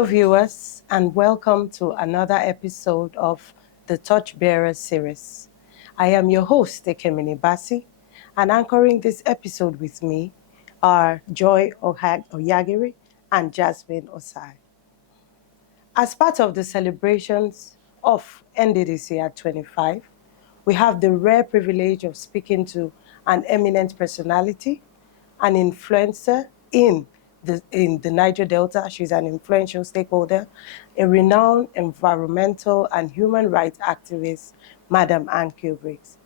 Hello, viewers, and welcome to another episode of the Torchbearer series. I am your host, Ekemini Basi, and anchoring this episode with me are Joy Oyagiri and Jasmine Osai. As part of the celebrations of NDDC at 25, we have the rare privilege of speaking to an eminent personality, an influencer in the Niger Delta. She's an influential stakeholder, a renowned environmental and human rights activist, Madam Ann Kio Briggs.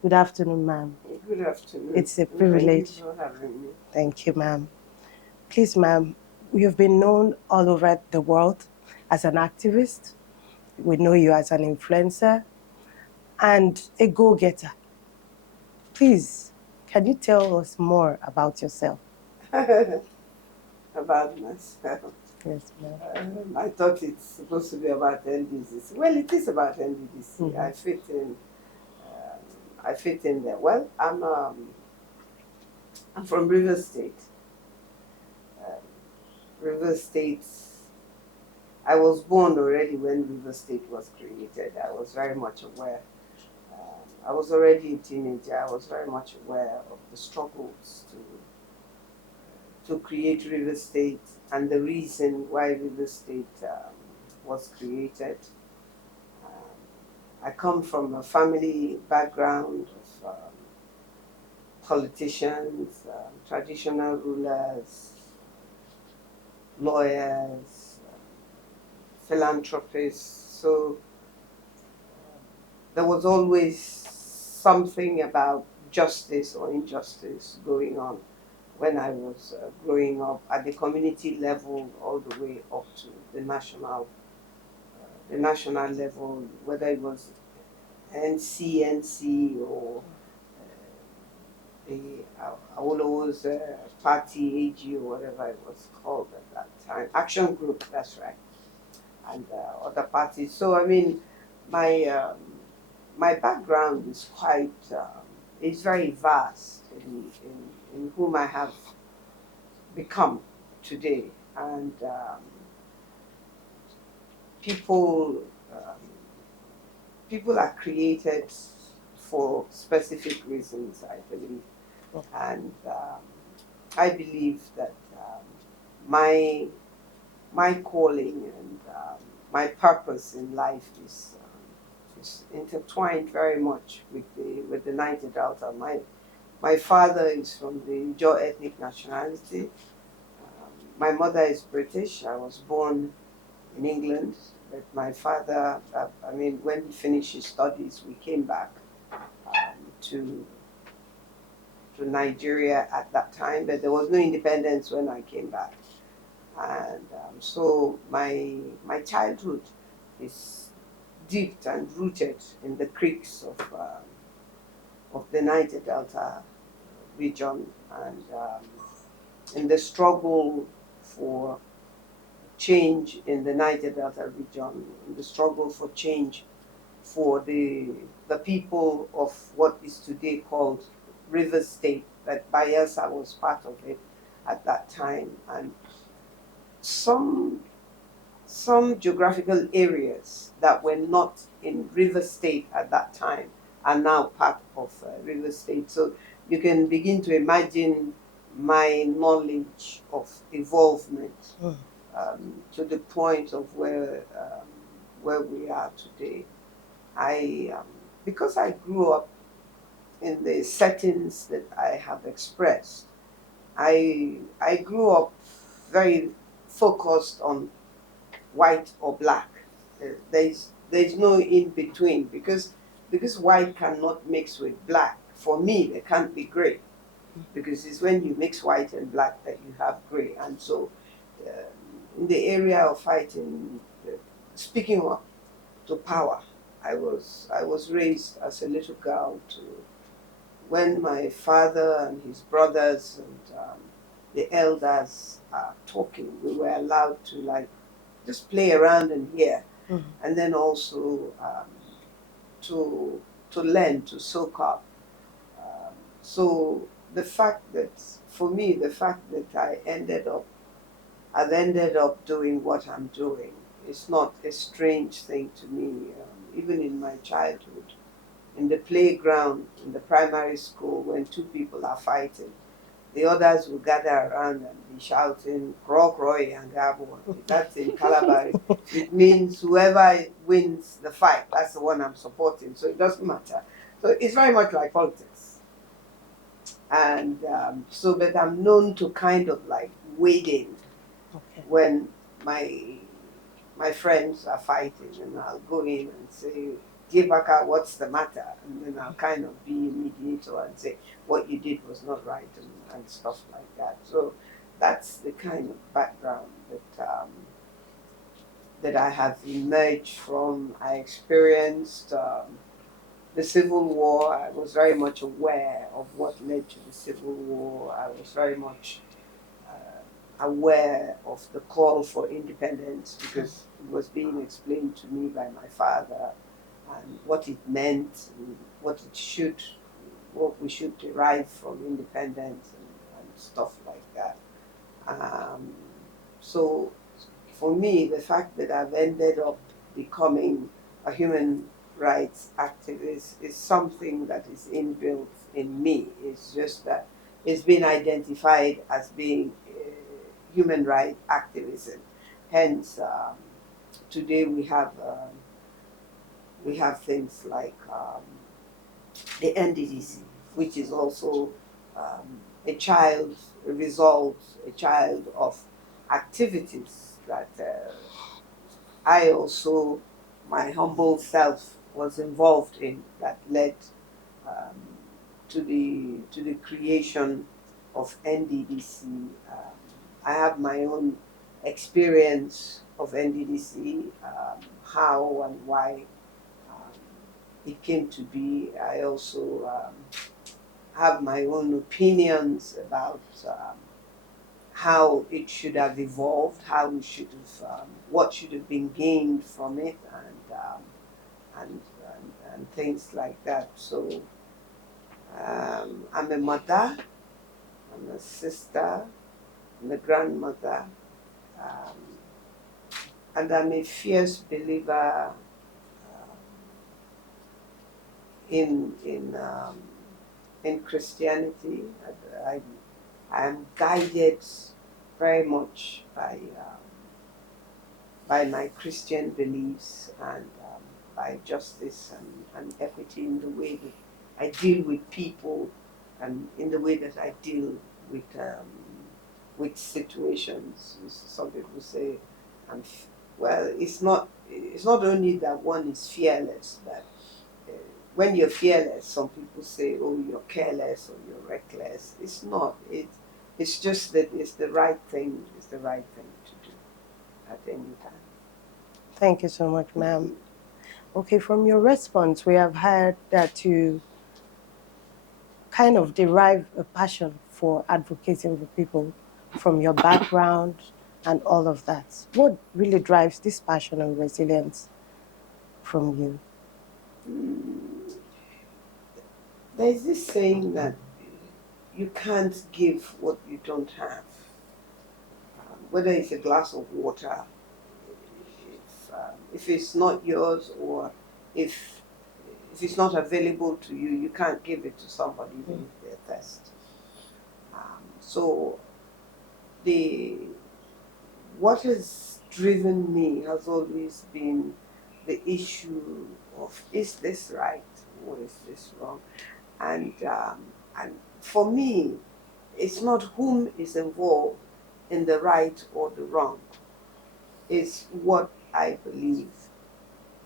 Good afternoon, ma'am. Good afternoon. It's a privilege. Thank you for having me. Thank you, ma'am. Please, ma'am, you've been known all over the world as an activist. We know you as an influencer and a go-getter. Please, can you tell us more about yourself? About myself. Yes, ma'am. I thought it's supposed to be about NDDC. Well, it is about NDDC. Mhm. I fit in there. Well, I'm from River State. Um, River State. I was born already when River State was created. I was very much aware. I was already a teenager. I was very much aware of the struggles to create River State and the reason why River State was created. I come from a family background of politicians, traditional rulers, lawyers, philanthropists. So there was always something about justice or injustice going on when I was growing up at the community level all the way up to the national level, whether it was NC or the Awolowo's party AG or whatever it was called at that time, Action Group, that's right, and other parties. So I mean, my my background is quite is very vast in whom I have become today, and people people are created for specific reasons, I believe, and I believe that my my calling and my purpose in life is intertwined very much with the Niger Delta. My father is from the Ijaw ethnic nationality. My mother is British. I was born in England, but my father, I mean, when he finished his studies, we came back to Nigeria at that time, but there was no independence when I came back. And so my childhood is deep and rooted in the creeks of the Niger Delta region, and in the struggle for change in the Niger Delta region, in the struggle for change for the people of what is today called River State, but Bayelsa was part of it at that time, and some geographical areas that were not in River State at that time are now part of River State. So you can begin to imagine my knowledge of evolvement to the point of where we are today. I because I grew up in the settings that I have expressed, I grew up very focused on white or black. There's no in between, because white cannot mix with black. For me, there can't be gray, because it's when you mix white and black that you have gray. And so, in the area of fighting, speaking up to power, I was raised as a little girl to when my father and his brothers and the elders are talking, we were allowed to like just play around and hear, and then also to learn, to soak up. So the fact that, for me, the fact that I ended up I've ended up doing what I'm doing. It's not a strange thing to me. Even in my childhood, in the playground, in the primary school, when two people are fighting, the others will gather around and be shouting, Kro Kroy and Gabo. That's in Calabar. It means whoever wins the fight, that's the one I'm supporting. So it doesn't matter. So it's very much like politics. And but I'm known to kind of like wade in Okay. when my my friends are fighting, and I'll go in and say, Gibaka, what's the matter? And then I'll kind of be a mediator and say, what you did was not right, and stuff like that. So that's the kind of background that I have emerged from. I experienced the Civil War. I was very much aware of what led to the Civil War. I was very much aware of the call for independence because it was being explained to me by my father, and what it meant, and what we should derive from independence, and stuff like that. Um, so for me, the fact that I've ended up becoming a human rights activist is something that is inbuilt in me. It's just that it's been identified as being human rights activism. Hence, today we have things like the NDDC, which is also a child of activities that I also, my humble self, was involved in, that led um, to the creation of NDDC. I have my own experience of NDDC, how and why um, it came to be. I also have my own opinions about how it should have evolved, how we should have, what should have been gained from it, and things like that. So I'm a mother, I'm a sister, I'm a grandmother, um, and I'm a fierce believer in in Christianity. I, I am guided very much by my Christian beliefs, and by justice and equity in the way that I deal with people, and in the way that I deal with situations. Some people say, I'm well. It's not only that one is fearless, but uh, when you're fearless, some people say, "Oh, you're careless or you're reckless." It's not. It's just that it's the right thing. It's the right thing to do at any time. Thank you so much, ma'am. Okay, from your response, we have heard that you kind of derive a passion for advocating for people from your background and all of that. What really drives this passion and resilience from you? Mm, there's this saying that you can't give what you don't have. Whether it's a glass of water, if it's not yours, or if if it's not available to you, you can't give it to somebody even if they're thirsty. So the what has driven me has always been the issue of, is this right or is this wrong? And for me, it's not whom is involved in the right or the wrong. It's what I believe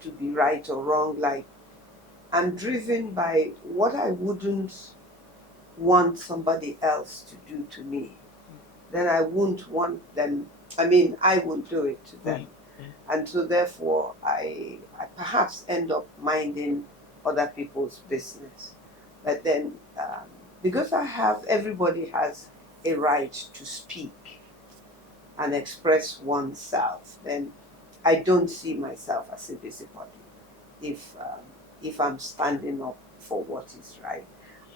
to be right or wrong. Like, I'm driven by what I wouldn't want somebody else to do to me. Then I won't want them. I mean, I won't do it to them. And so therefore I perhaps end up minding other people's business. But then because everybody has a right to speak and express oneself, then I don't see myself as a busybody if if I'm standing up for what is right.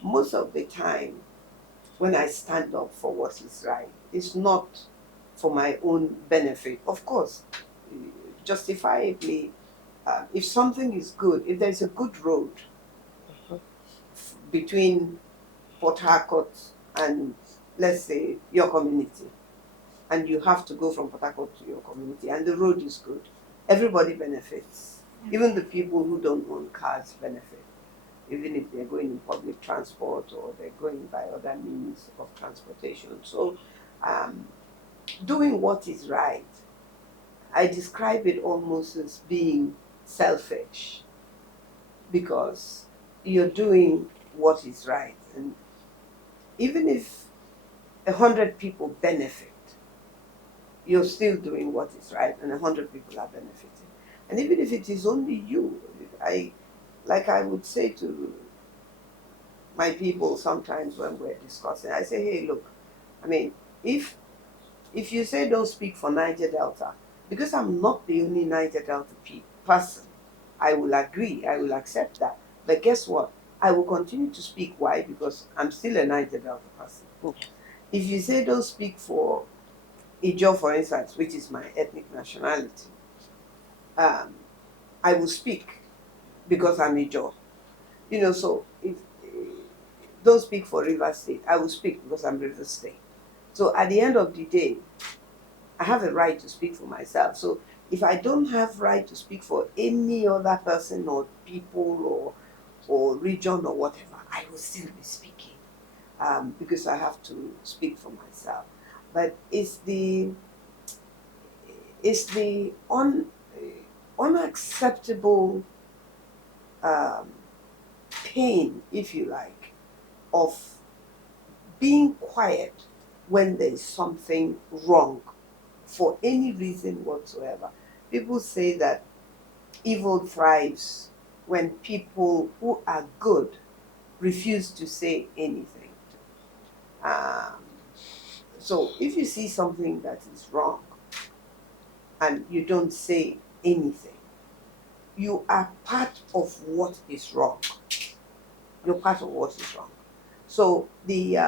Most of the time when I stand up for what is right, it's not for my own benefit. Of course, justifiably, if something is good, if there's a good road between Port Harcourt and, let's say, your community, and you have to go from Port Harcourt to your community, and the road is good, everybody benefits. Even the people who don't own cars benefit, even if they're going in public transport or they're going by other means of transportation. So, doing what is right, I describe it almost as being selfish, because you're doing what is right. And even if 100 people benefit, you're still doing what is right, and 100 people are benefiting. And even if it is only you, I would say to my people sometimes when we're discussing, I say, hey, look, I mean, if you say don't speak for Niger Delta, because I'm not the only Niger Delta person, I will agree, I will accept that. But guess what? I will continue to speak. Why? Because I'm still a Niger Delta person. If you say don't speak for Ijaw, for instance, which is my ethnic nationality, I will speak because I'm Ijaw. So if don't speak for River State, I will speak because I'm River State. So at the end of the day, I have a right to speak for myself. So if I don't have right to speak for any other person or people or region or whatever, I will still be speaking, because I have to speak for myself. But it's the unacceptable um, pain, if you like, of being quiet when there is something wrong for any reason whatsoever. People say that evil thrives when people who are good refuse to say anything. Um, so if you see something that is wrong and you don't say anything, you are part of what is wrong. You're part of what is wrong. So the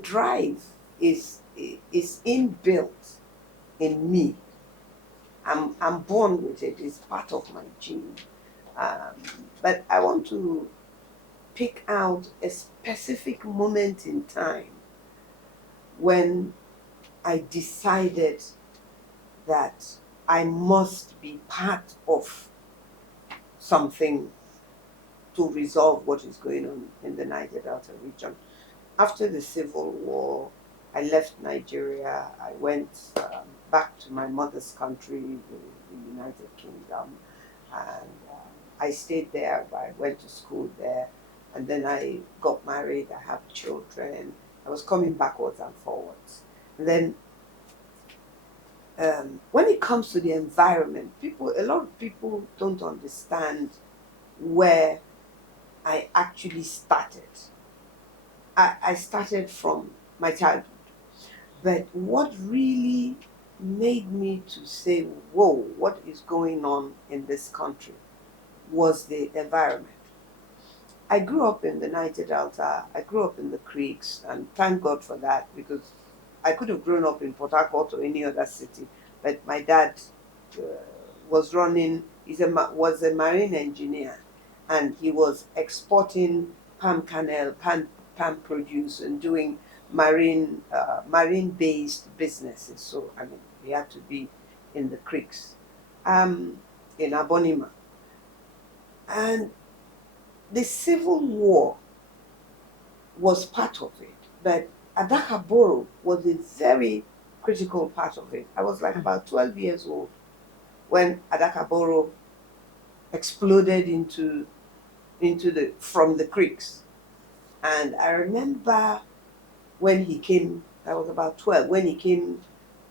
drive is inbuilt in me. I'm born with it. It's part of my gene. Um, but I want to pick out a specific moment in time when I decided that I must be part of something to resolve what is going on in the Niger Delta region. After the Civil War, I left Nigeria. I went back to my mother's country, the United Kingdom, and I stayed there. I went to school there, and then I got married. I have children. I was coming backwards and forwards. And then, when it comes to the environment, a lot of people don't understand where I actually started. I started from my childhood. But what really made me to say, whoa, what is going on in this country, was the environment. I grew up in the Niger Delta, I grew up in the creeks, and thank God for that, because I could have grown up in Port Harcourt or any other city, but my dad uh, was a marine engineer, and he was exporting palm kernel, palm produce, and doing marine-based businesses. So, I mean, he had to be in the creeks, in Abonima. And the Civil War was part of it, but Adakaboro was a very critical part of it. I was like about 12 years old when Adakaboro exploded from the creeks. And I remember when he came, I was about 12, when he came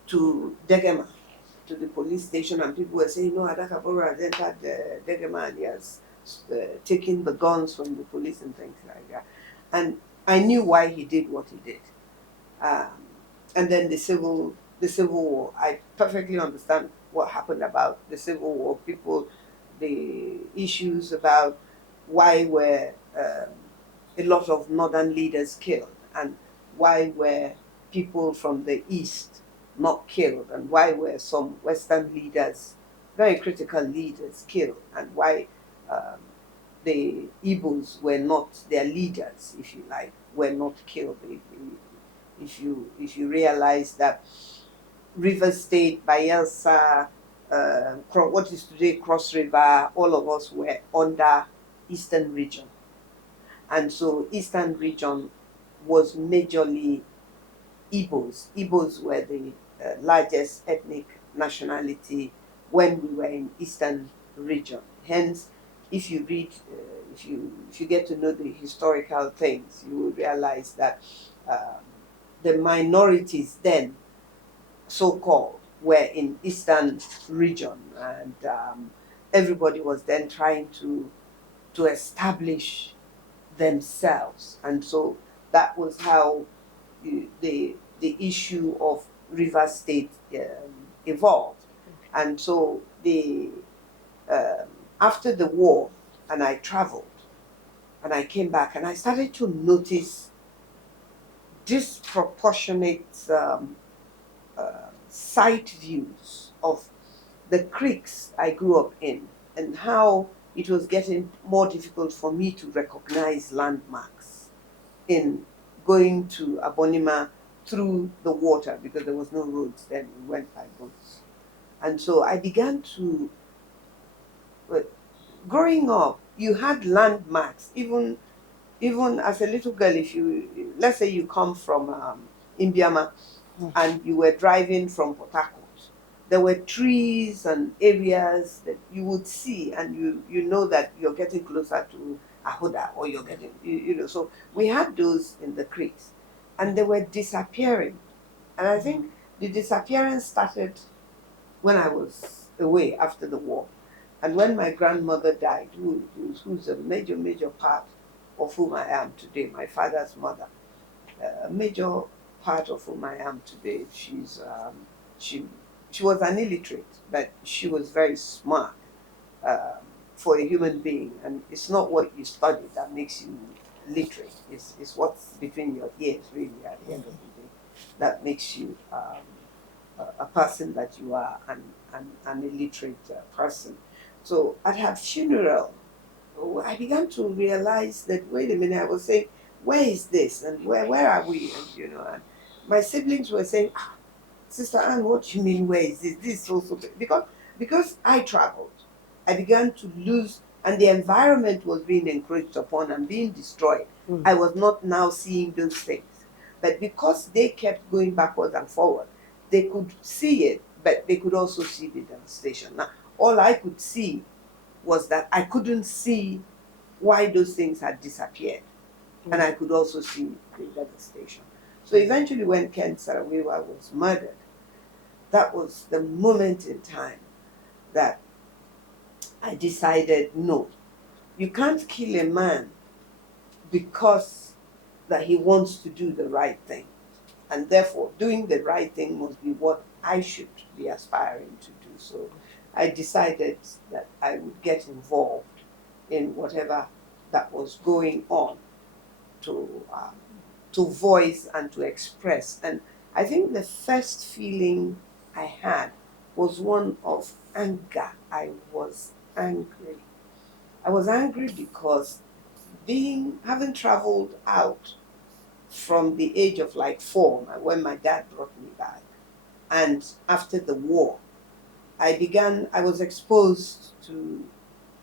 to Degema, to the police station, and people were saying, no, Adakaboro has entered Degema, and he has taken the guns from the police and things like that. And I knew why he did what he did. Um, and then the Civil War. I perfectly understand what happened about the Civil War. The issues about why were a lot of northern leaders killed, and why were people from the East not killed, and why were some Western leaders, very critical leaders, killed, and why um, the Igbos were not, their leaders, if you like, were not killed. If you realize that River State, Bayelsa, what is today Cross River, all of us were under Eastern region. And so Eastern region was majorly Igbos. Igbos were the largest ethnic nationality when we were in Eastern region. Hence, if you read, if you get to know the historical things, you will realize that the minorities then, so-called, were in Eastern region, and everybody was then trying to establish themselves, and so that was how the issue of River State evolved. And so um, after the war, and I traveled, and I came back, and I started to notice disproportionate sight views of the creeks I grew up in, and how it was getting more difficult for me to recognize landmarks in going to Abonima through the water, because there was no roads then, we went by boats. And so I began to, growing up, you had landmarks, even as a little girl. If you, let's say you come from Imbiama, and you were driving from Port Harcourt, there were trees and areas that you would see, and you know that you're getting closer to Ahoda, or you're getting, you know. So we had those in the creeks, and they were disappearing. And I think the disappearance started when I was away after the war. And when my grandmother died, who's a major part of whom I am today, my father's mother, a major part of whom I am today. She she was an illiterate, but she was very smart um, for a human being. And it's not what you study that makes you literate. It's what's between your ears, really, at the end of the day, that makes you a person that you are, an illiterate person. So at her funeral, I began to realize that, wait a minute, I was saying, where is this, and where are we? And and my siblings were saying, Sister Anne, what do you mean, where is this? This is also because I traveled, I began to lose, and the environment was being encroached upon and being destroyed. I was not now seeing those things. But because they kept going backwards and forward, they could see it, but they could also see the devastation. Now, all I could see was that I couldn't see why those things had disappeared. And I could also see the devastation. So eventually, when Ken Sarawiwa was murdered, that was the moment in time that I decided, no, you can't kill a man because that he wants to do the right thing. And therefore, doing the right thing must be what I should be aspiring to do. So I decided that I would get involved in whatever that was going on, to voice and to express. And I think the first feeling I had was one of anger. I was angry. I was angry because having traveled out from the age of like 4, when my dad brought me back, and after the war, I was exposed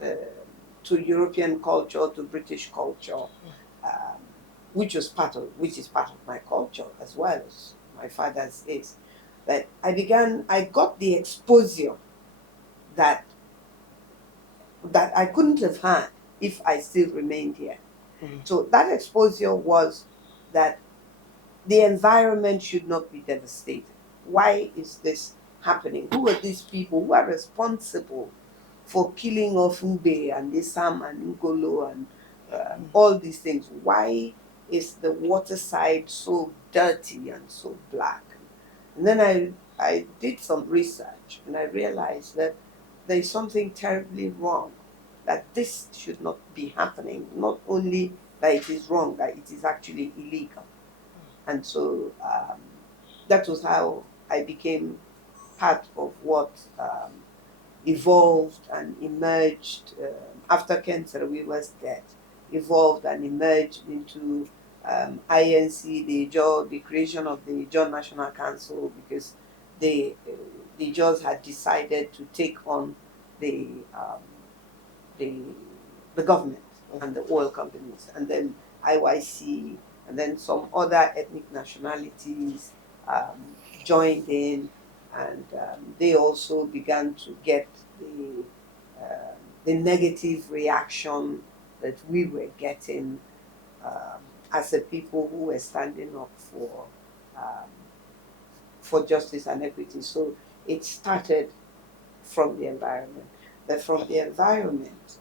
uh, to European culture, to British culture, um, which is part of my culture as well as my father's is. But I got the exposure that I couldn't have had if I still remained here. So that exposure was that the environment should not be devastated. Why is this happening? Who are these people who are responsible for killing of Mbe and Isam and Ngolo and all these things? Why is the water side so dirty and so black? And then I did some research, and I realized that there is something terribly wrong, that this should not be happening. Not only that it is wrong, that it is actually illegal. And so that was how I became part of what evolved and emerged after Ken Saro-Wiwa's death, evolved and emerged into INC, the creation of the Ijaw National Council, because the Ijaws had decided to take on the um, the the government and the oil companies, and then IYC, and then some other ethnic nationalities joined in, and they also began to get the negative reaction that we were getting as a people who were standing up um, for justice and equity. So it started from the environment. But from the environment,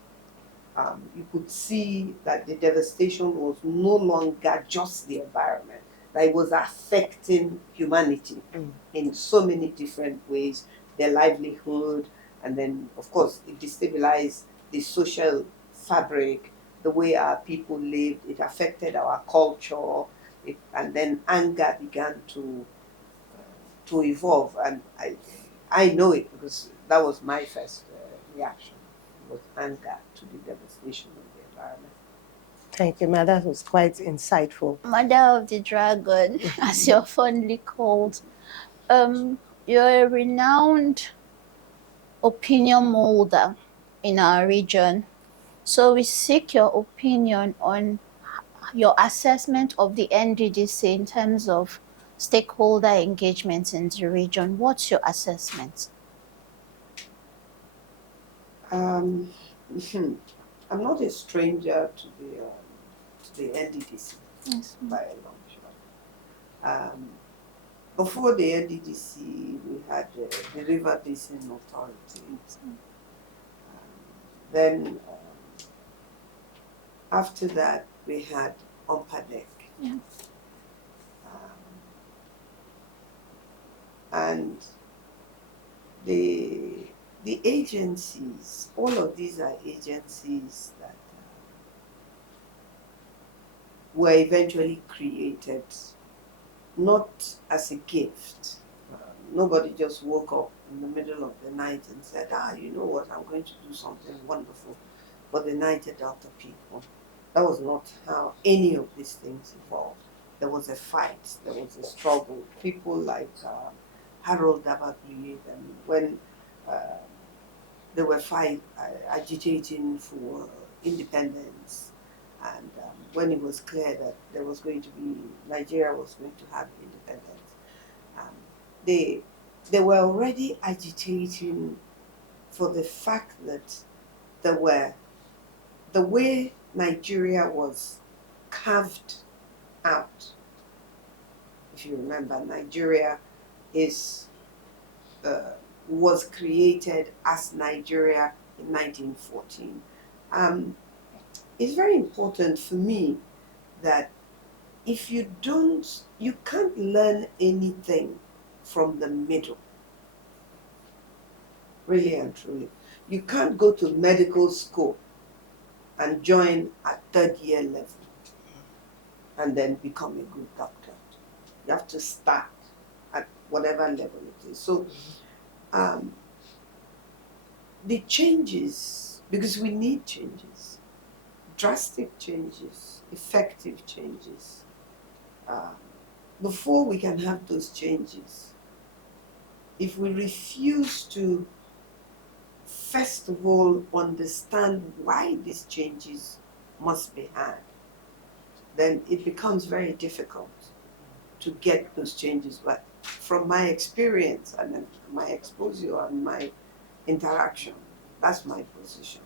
you could see that the devastation was no longer just the environment, that it was affecting humanity in so many different ways, their livelihood, and then, of course, it destabilized the social fabric, the way our people lived, it affected our culture, and then anger began to evolve. And I know it because that was my first reaction, was anger to the devastation of the environment. Thank you, Ma. That was quite insightful. Mother of the Dragon, as you're fondly called, you're a renowned opinion molder in our region. So we seek your opinion on your assessment of the NDDC in terms of stakeholder engagement in the region. What's your assessment? I'm not a stranger to the NDDC Yes. by a long shot. Before the NDDC, we had the River Basin Authority. Then after that, we had OMPADEC. Yeah. And the agencies, all of these are agencies that were eventually created not as a gift. Nobody just woke up in the middle of the night and said, you know what, I'm going to do something wonderful for the Niger Delta people. That was not how any of these things evolved. There was a fight, there was a struggle. People like Harold Dabagri, and when they were agitating for independence, and when it was clear that Nigeria was going to have independence, they were already agitating for the fact that the way Nigeria was carved out. If you remember, Nigeria was created as Nigeria in 1914. It's very important for me that if you can't learn anything from the middle, really and truly. You can't go to medical school and join at third year level and then become a good doctor. You have to start at whatever level it is. So the changes, because we need changes, drastic changes, effective changes. Before we can have those changes, if we refuse to, first of all, understand why these changes must be had, then it becomes very difficult to get those changes. But from my experience and my exposure and my interaction, that's my position.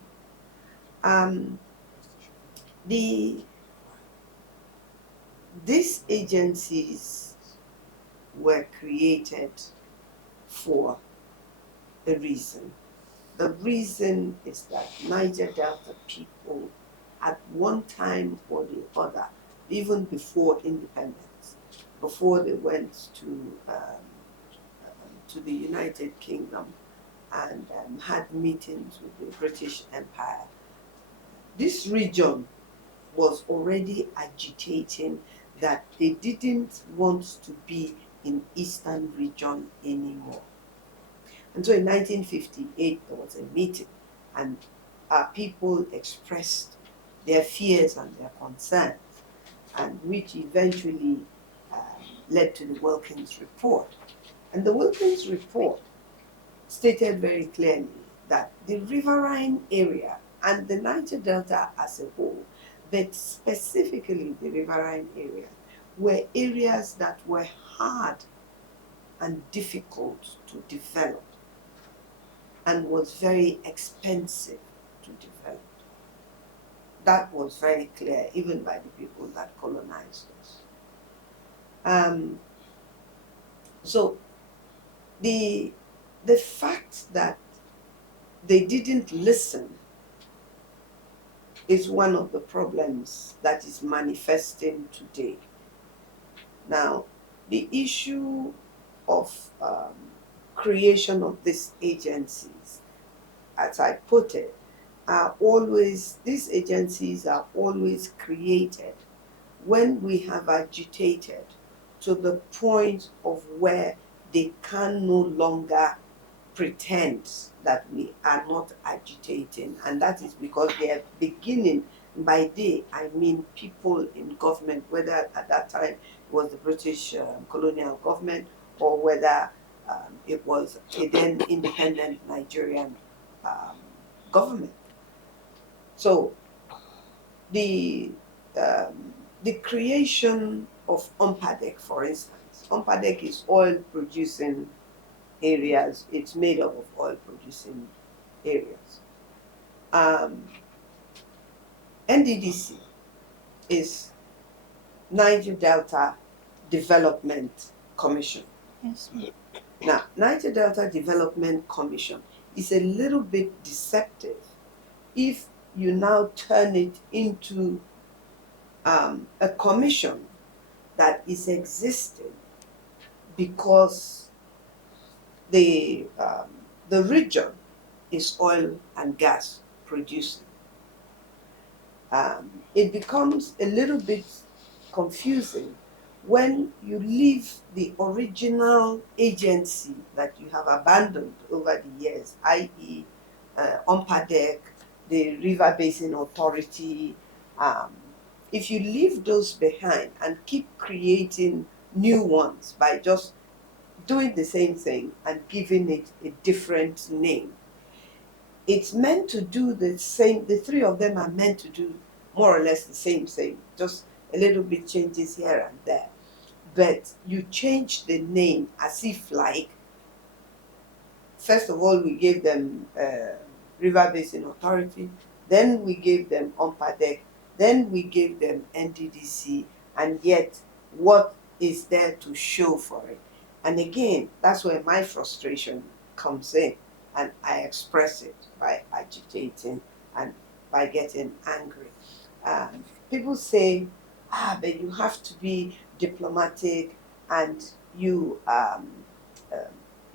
These agencies were created for a reason. The reason is that Niger Delta people, at one time or the other, even before independence, before they went to the United Kingdom and had meetings with the British Empire, this region was already agitating that they didn't want to be in Eastern region anymore. And so in 1958, there was a meeting, and our people expressed their fears and their concerns, and which eventually led to the Wilkins Report. And the Wilkins Report stated very clearly that the riverine area and the Niger Delta as a whole, but specifically the riverine area, were areas that were hard and difficult to develop and was very expensive to develop. That was very clear even by the people that colonized us. So the fact that they didn't listen is one of the problems that is manifesting today. Now, the issue of creation of these agencies, as I put it, these agencies are always created when we have agitated to the point of where they can no longer pretend that we are not agitating, and that is because they are beginning. By they, I mean people in government, whether at that time it was the British colonial government or whether it was a then independent Nigerian government. So the creation of Umpadek, for instance, Umpadek is oil producing areas. It's made up of oil producing areas. NDDC is Niger Delta Development Commission. Yes. Now, Niger Delta Development Commission is a little bit deceptive if you now turn it into a commission that is existing because the region is oil and gas producing. It becomes a little bit confusing when you leave the original agency that you have abandoned over the years, i.e. Umpadek, the River Basin Authority. If you leave those behind and keep creating new ones by just doing the same thing and giving it a different name, it's meant to do the same. The three of them are meant to do more or less the same thing, just a little bit changes here and there. But you change the name as if like, first of all, we gave them River Basin Authority, then we gave them Umpadek, then we gave them NDDC, and yet what is there to show for it? And again, that's where my frustration comes in, and I express it by agitating and by getting angry. People say, but you have to be diplomatic and you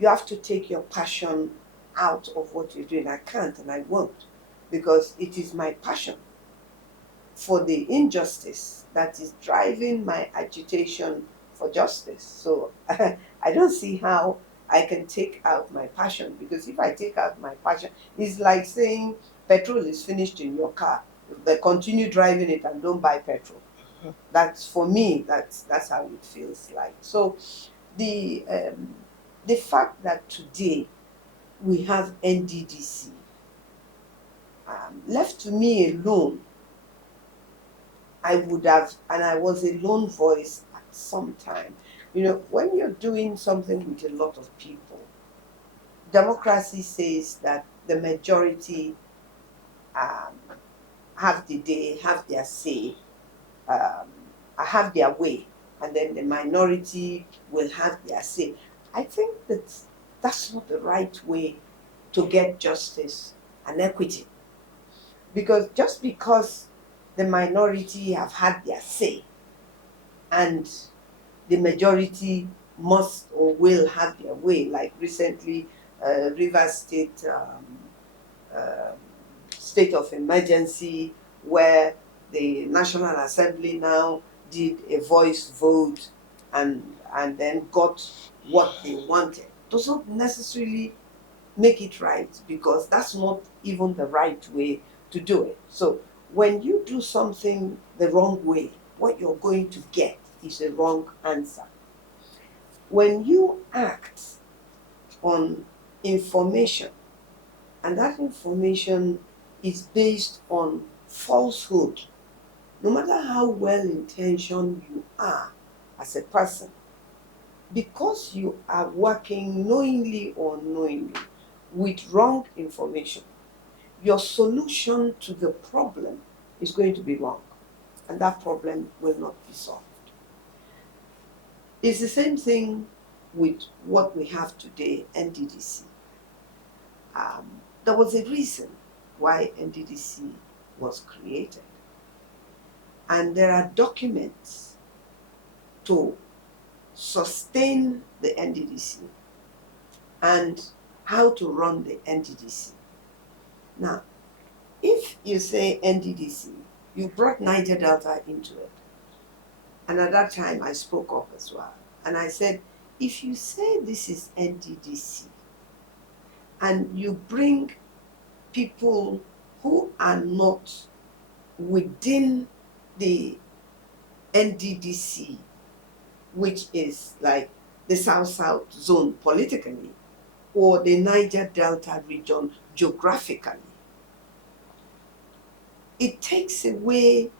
have to take your passion out of what you're doing. I can't and I won't, because it is my passion for the injustice that is driving my agitation for justice. So I don't see how I can take out my passion, because if I take out my passion, it's like saying petrol is finished in your car, but continue driving it and don't buy petrol. That's, for me, that's how it feels like. So the fact that today we have NDDC, left to me alone, I would have, and I was a lone voice at some time. You know, when you're doing something with a lot of people, democracy says that the majority have their say, have their way, and then the minority will have their say. I think that's not the right way to get justice and equity. Because just because the minority have had their say and the majority must or will have their way, like recently Rivers State state of emergency, where the National Assembly now did a voice vote, and and then got what they wanted does not necessarily make it right, because that's not even the right way to do it. So when you do something the wrong way, what you're going to get is a wrong answer. When you act on information, and that information is based on falsehood, no matter how well-intentioned you are as a person, because you are working knowingly or unknowingly with wrong information, your solution to the problem is going to be wrong, and that problem will not be solved. It's the same thing with what we have today, NDDC. There was a reason why NDDC was created, and there are documents to sustain the NDDC and how to run the NDDC. Now, if you say NDDC, you brought Niger Delta into it. And at that time, I spoke up as well. And I said, if you say this is NDDC, and you bring people who are not within the NDDC, which is like the South-South zone politically, or the Niger Delta region geographically, it takes away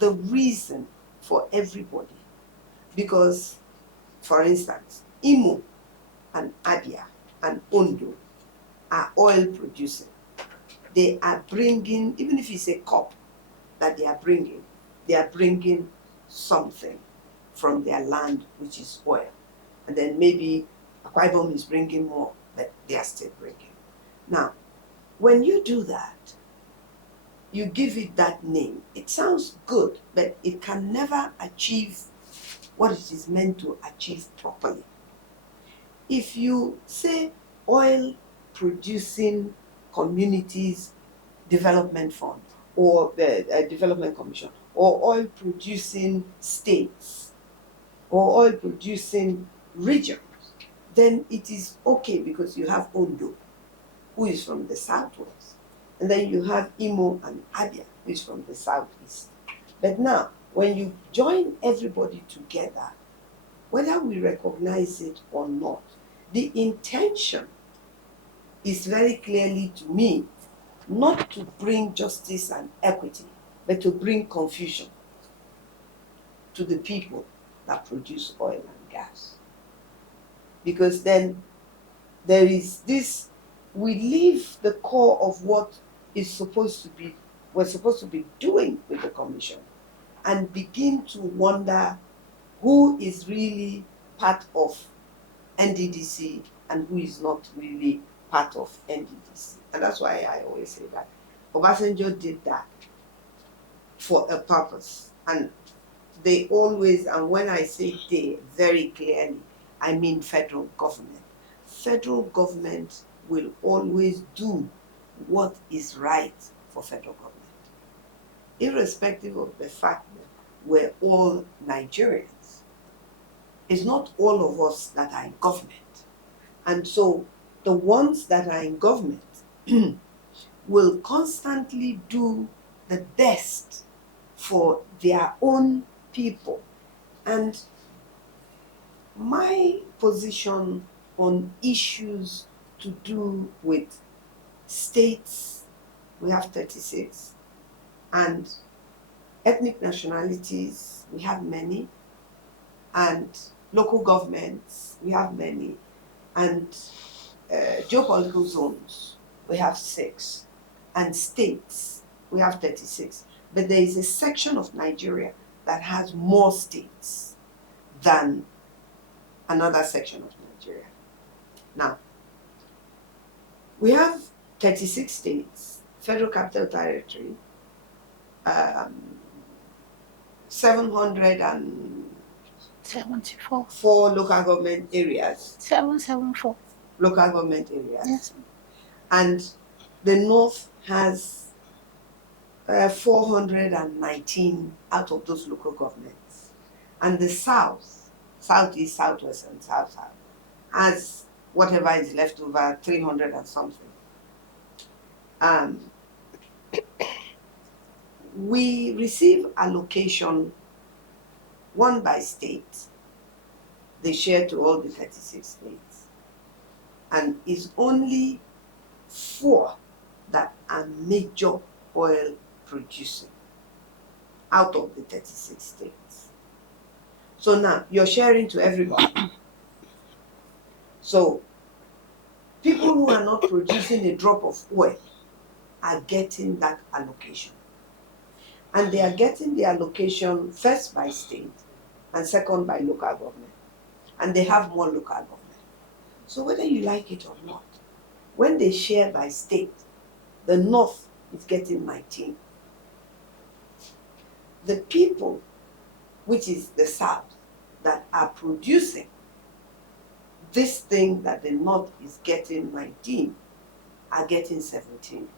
the reason for everybody. Because, for instance, Imo and Abia and Ondo are oil producing. They are bringing, even if it's a cup that they are bringing something from their land, which is oil. And then maybe Akwa Ibom is bringing more, but they are still bringing. Now, when you do that, you give it that name. It sounds good, but it can never achieve what it is meant to achieve properly. If you say oil producing communities development fund, or the development commission, or oil producing states, or oil producing regions, then it is okay, because you have Ondo, who is from the southwest, and then you have Imo and Abia, who is from the southeast. But now, when you join everybody together, whether we recognize it or not, the intention is very clearly, to me, not to bring justice and equity, but to bring confusion to the people that produce oil and gas. Because then there is this, we leave the core of what we're supposed to be doing with the commission, and begin to wonder who is really part of NDDC and who is not really part of NDDC. And that's why I always say that Obasanjo did that for a purpose. And they always, and when I say they, very clearly, I mean federal government. Federal government will always do what is right for federal government, irrespective of the fact that we're all Nigerians. It's not all of us that are in government. And so the ones that are in government will constantly do the best for their own people. And my position on issues to do with states, we have 36, and ethnic nationalities, we have many, and local governments, we have many, and geopolitical zones, we have 6, and states, we have 36. But there is a section of Nigeria that has more states than another section of Nigeria. Now, we have 36 states, Federal Capital Territory, 774 local government areas. 774. Local government areas. Yes. And the North has 419 out of those local governments. And the South southeast, southwest, and south has whatever is left over, 300 and something. We receive allocation, one by state. They share to all the 36 states. And it's only 4 that are major oil producing out of the 36 states. So now you're sharing to everybody. So people who are not producing a drop of oil are getting that allocation. And they are getting the allocation first by state and second by local government. And they have more local government. So whether you like it or not, when they share by state, the North is getting 19. The people, which is the South, that are producing this thing that the North is getting 19, are getting 17.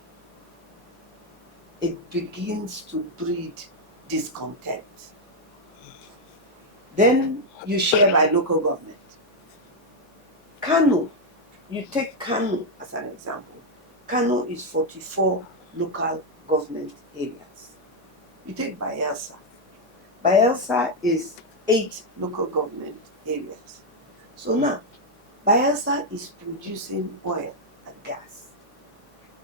It begins to breed discontent. Then you share by local government. Kano, you take Kano as an example. Kano is 44 local government areas. You take Bayelsa. Bayelsa is 8 local government areas. So now, Bayelsa is producing oil and gas.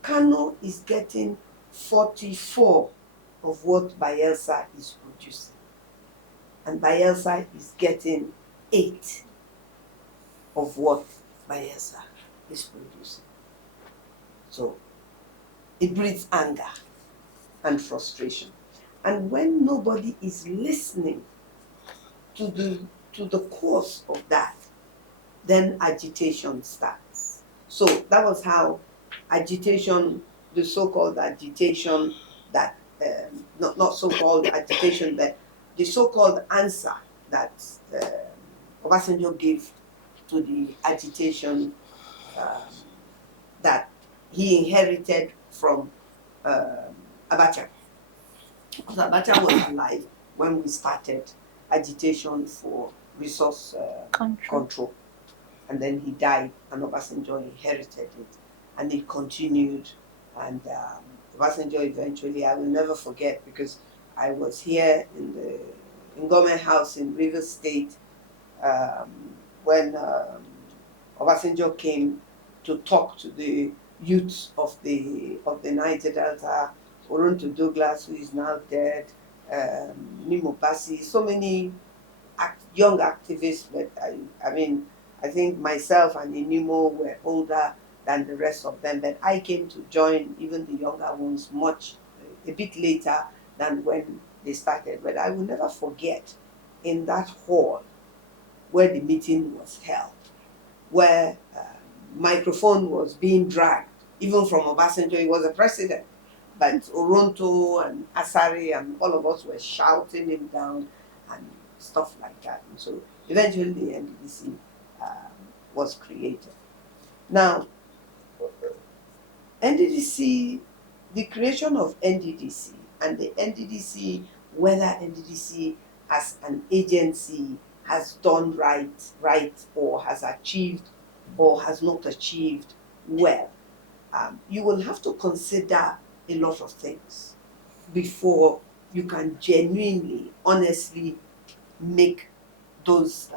Kano is getting 44 of what Bayelsa is producing. And Bayelsa is getting 8 of what Bayelsa is producing. So it breeds anger and frustration. And when nobody is listening to the cause of that, then agitation starts. So that was how agitation, the so-called agitation that, not so-called agitation, but the so-called answer that Obasanjo gave to the agitation that he inherited from Abacha. Because Abacha was alive when we started agitation for resource control. And then he died, and Obasanjo inherited it, and it continued. And Obasanjo eventually, I will never forget, because I was here in the Ngome House in Rivers State when Obasanjo came to talk to the youths of the Niger Delta, Oruntu Douglas, who is now dead, Nimo Bassi, so many young activists. But I mean, I think myself and Inimo were older than the rest of them, but I came to join even the younger ones a bit later than when they started. But I will never forget, in that hall where the meeting was held, where microphone was being dragged, even from Obasanjo. He was a president, but Oronto and Asari and all of us were shouting him down and stuff like that. And so eventually the NDDC was created. Now, NDDC, the creation of NDDC and the NDDC, whether NDDC as an agency has done right, or has achieved or has not achieved well, you will have to consider a lot of things before you can genuinely, honestly make those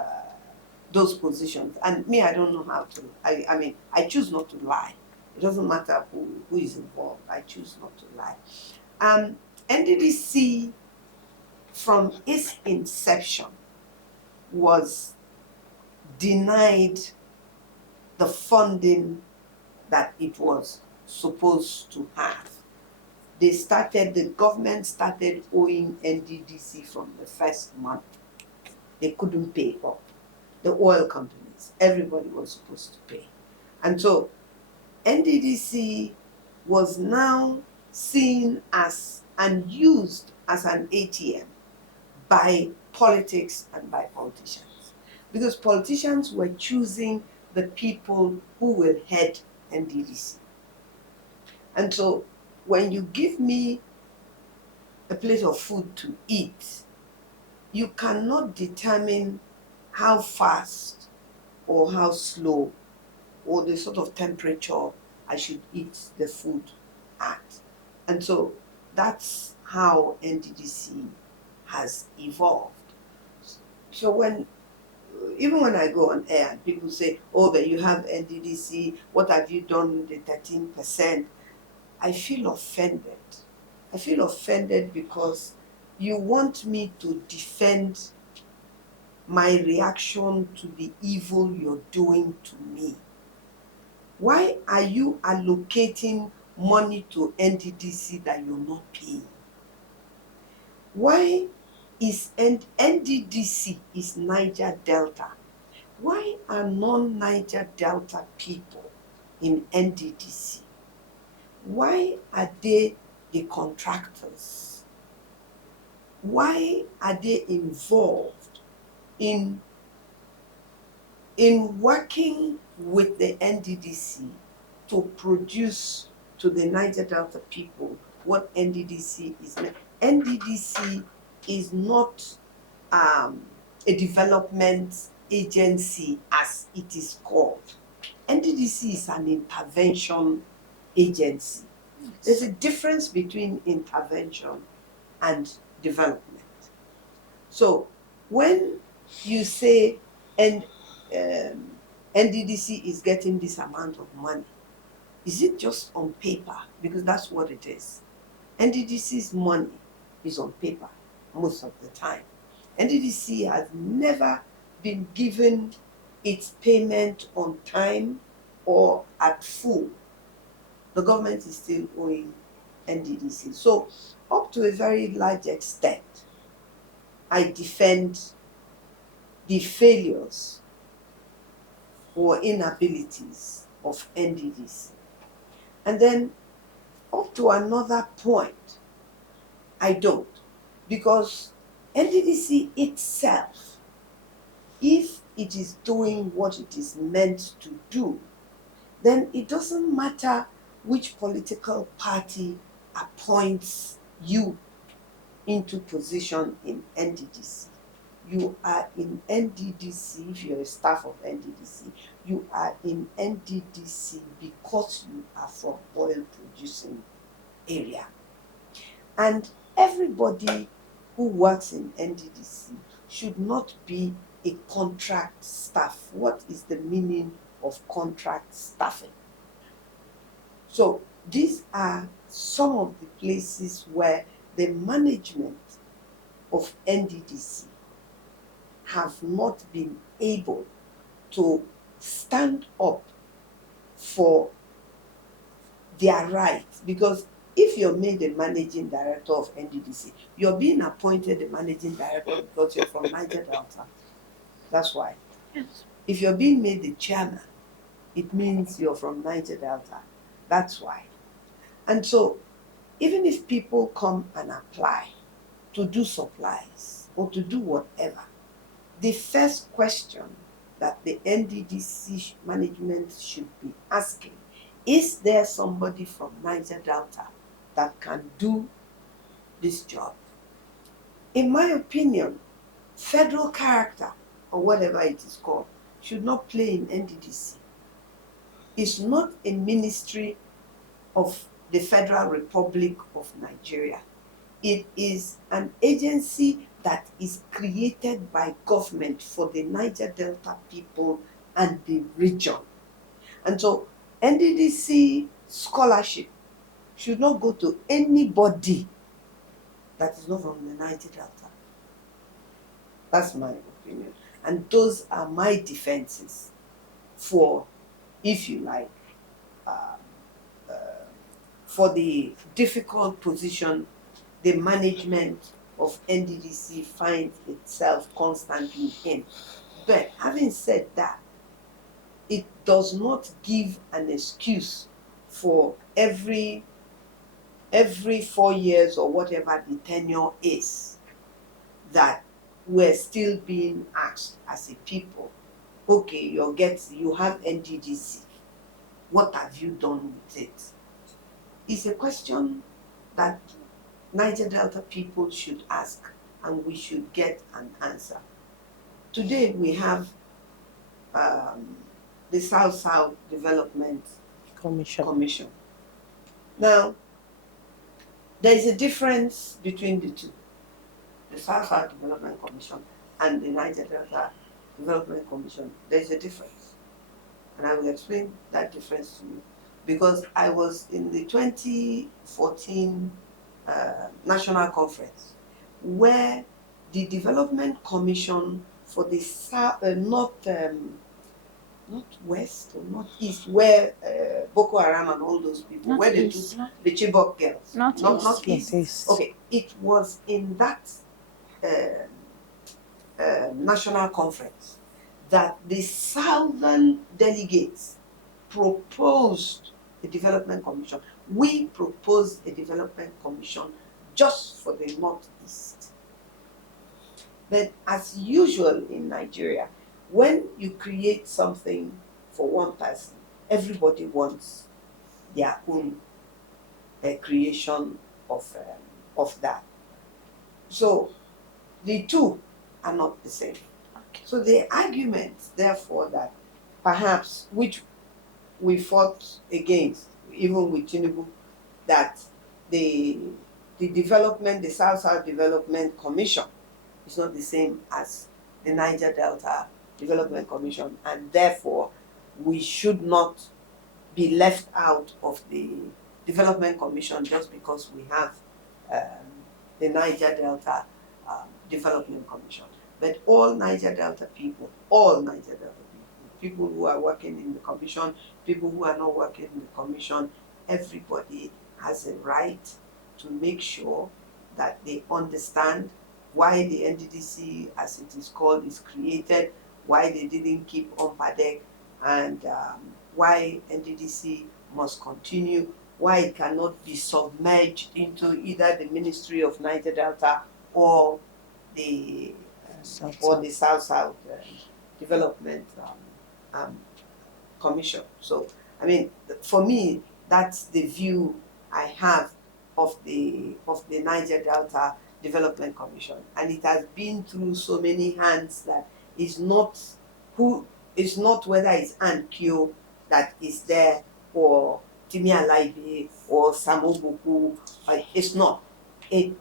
positions. And me, I don't know how to. I mean, I choose not to lie. It doesn't matter who is involved. I choose not to lie. NDDC, from its inception, was denied the funding that it was supposed to have. The government started owing NDDC from the first month. They couldn't pay up. The oil companies, everybody was supposed to pay. And so NDDC was now seen as and used as an ATM by politics and by politicians. Because politicians were choosing the people who will head NDDC. And so when you give me a plate of food to eat, you cannot determine how fast or how slow or the sort of temperature I should eat the food at. And so that's how NDDC has evolved. So even when I go on air and people say, oh, but you have NDDC, what have you done with the 13%? I feel offended. I feel offended because you want me to defend my reaction to the evil you're doing to me. Why are you allocating money to NDDC that you're not paying? Why is NDDC is Niger Delta? Why are non-Niger Delta people in NDDC? Why are they the contractors? Why are they involved in working with the NDDC to produce to the Niger Delta people what NDDC is? NDDC is not a development agency as it is called. NDDC is an intervention agency. There's a difference between intervention and development. So when you say NDDC is getting this amount of money, is it just on paper? Because that's what it is. NDDC's money is on paper most of the time. NDDC has never been given its payment on time or at full. The government is still owing NDDC. So up to a very large extent, I defend the failures or inabilities of NDDC. And then up to another point, I don't. Because NDDC itself, if it is doing what it is meant to do, then it doesn't matter which political party appoints you into position in NDDC. You are in NDDC, if you're a staff of NDDC, you are in NDDC because you are from oil producing area. And everybody who works in NDDC should not be a contract staff. What is the meaning of contract staffing? So these are some of the places where the management of NDDC have not been able to stand up for their rights. Because if you're made the managing director of NDDC, you're being appointed the managing director because you're from Niger Delta. That's why. Yes. If you're being made the chairman, it means you're from Niger Delta. That's why. And so, even if people come and apply to do supplies or to do whatever, the first question that the NDDC management should be asking, is there somebody from Niger Delta that can do this job? In my opinion, federal character, or whatever it is called, should not play in NDDC. It's not a ministry of the Federal Republic of Nigeria. It is an agency that is created by government for the Niger Delta people and the region. And so NDDC scholarship should not go to anybody that is not from the Niger Delta. That's my opinion. And those are my defenses for, if you like, for the difficult position the management of NDDC finds itself constantly in. But having said that, it does not give an excuse for every 4 years or whatever the tenure is that we're still being asked as a people, okay, you have NDDC, what have you done with it? It's a question that Niger Delta people should ask, and we should get an answer. today we have the South-South Development Commission. Now, there is a difference between the two, the South-South Development Commission and the Niger Delta Development Commission. There is a difference, and I will explain that difference to you, because I was in the 2014 National Conference, where the Development Commission for the Northwest or Northeast, where Boko Haram and all those people, where they took the Chibok girls. Not East. Okay, it was in that national conference that the southern delegates proposed a development commission. We proposed a development commission just for the Northeast. But as usual in Nigeria, when you create something for one person, everybody wants their own creation of that. So the two are not the same. Okay. So the argument, therefore, that perhaps, which we fought against, even with Tinubu, that the development, the South-South Development Commission is not the same as the Niger Delta Development Commission, and therefore we should not be left out of the Development Commission just because we have the Niger Delta Development Commission. But all Niger Delta people, people who are working in the commission, people who are not working in the commission, everybody has a right to make sure that they understand why the NDDC, as it is called, is created, why they didn't keep UNPADEC, and why NDDC must continue, why it cannot be submerged into either the Ministry of Niger Delta or the South-South Development Commission. So, I mean, for me, that's the view I have of the Niger Delta Development Commission, and it has been through so many hands that it's not whether it's Ann Kio that is there, or Timi Alaibe or Samo Boku. It's not. It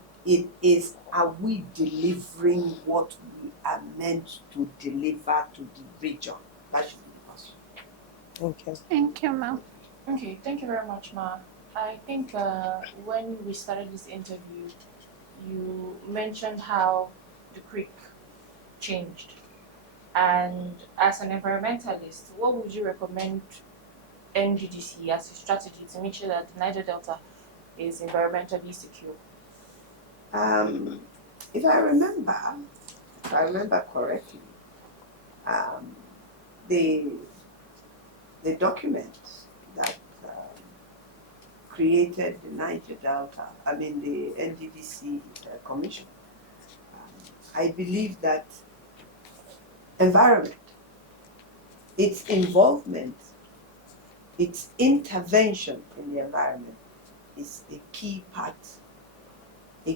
is, are we delivering what we are meant to deliver to the region? That should be the question. Okay. Thank you, ma'am. Okay, thank you very much, Ma. I think when we started this interview, you mentioned how the creek changed. And as an environmentalist, what would you recommend NGDC as a strategy to make sure that the Niger Delta is environmentally secure? If I remember correctly, the document that created the Niger Delta, the NDDC Commission, I believe that environment, its involvement, its intervention in the environment is a key part of it.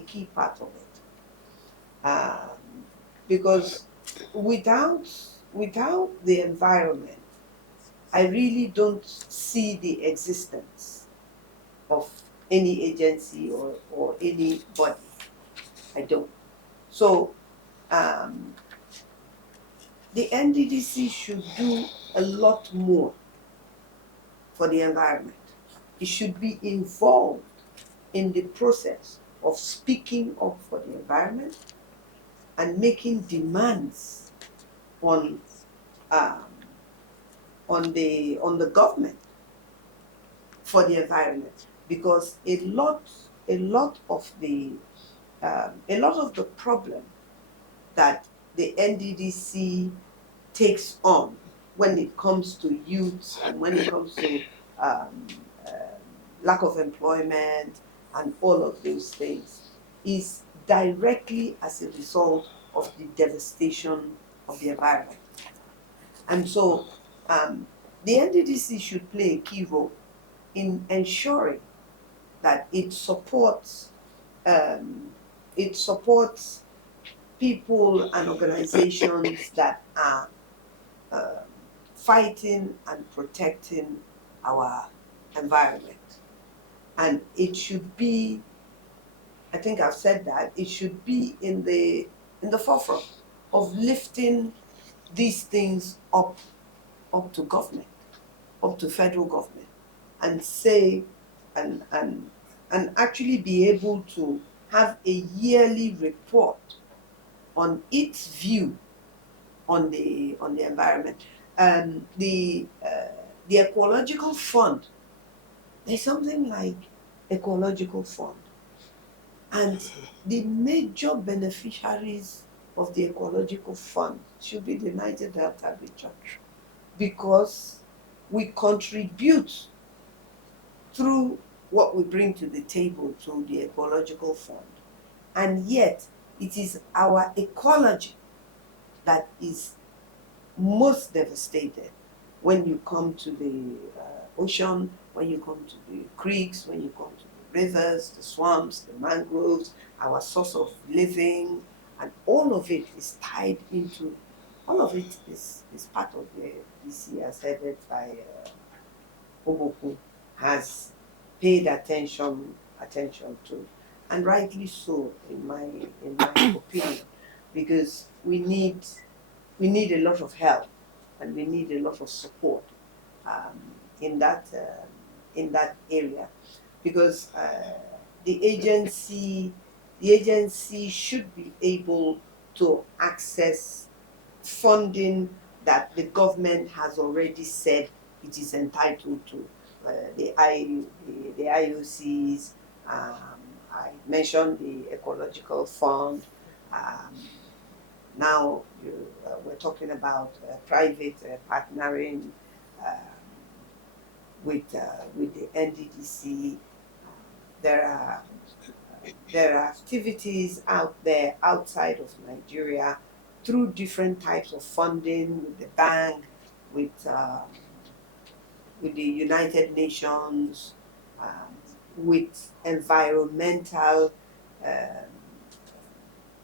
Because without the environment, I really don't see the existence of any agency or any body. I don't. So the NDDC should do a lot more for the environment. It should be involved in the process of speaking up for the environment and making demands on the government for the environment, because a lot of the problem that the NDDC takes on when it comes to youth and when it comes to lack of employment and all of those things is directly as a result of the devastation of the environment. And so the NDDC should play a key role in ensuring that it supports people and organizations that are fighting and protecting our environment. And it should be, I think I've said that, it should be in the forefront of lifting these things up to government, up to federal government, and say and actually be able to have a yearly report on its view on the environment. The ecological fund, there's something like ecological fund, and the major beneficiaries of the ecological fund should be the Niger Delta region, because we contribute through what we bring to the table to the ecological fund, and yet it is our ecology that is most devastated when you come to the ocean, when you come to the creeks, when you come to the rivers, the swamps, the mangroves, our source of living, and all of it is tied into, all of it is part of the DC as headed by Oboku has paid attention to, and rightly so in my opinion, because we need a lot of help and we need a lot of support in that area, because the agency should be able to access funding that the government has already said it is entitled to. The IOCs, I mentioned the ecological fund. Now we're talking about private partnering with the NDDC. There are activities out there outside of Nigeria through different types of funding, with the bank, with the United Nations, with environmental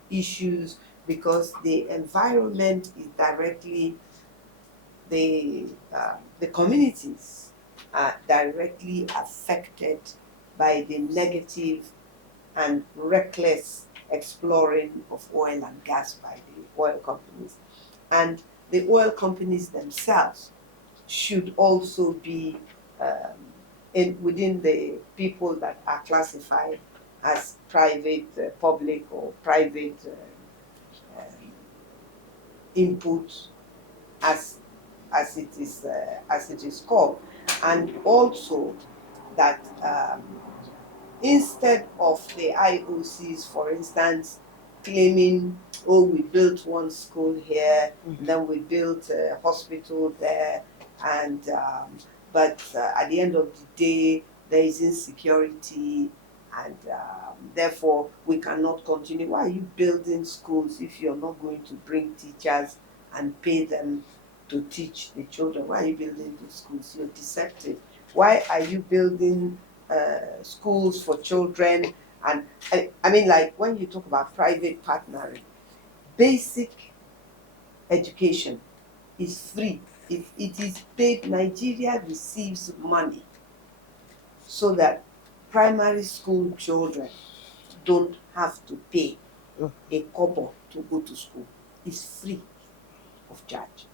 issues, because the environment is directly, the communities are directly affected by the negative and reckless exploring of oil and gas by the oil companies. And the oil companies themselves should also be within the people that are classified as private, public, or private input, as it is called, and also that instead of the IOCs, for instance, claiming, oh, we built one school here, and then we built a hospital there, and but at the end of the day, there is insecurity, and therefore we cannot continue. Why are you building schools if you're not going to bring teachers and pay them to teach the children? Why are you building these schools? You're deceptive. Why are you building schools for children? And I mean, like, when you talk about private partnering, basic education is free. It is paid. Nigeria receives money so that primary school children don't have to pay a kobo to go to school. It's free of charge.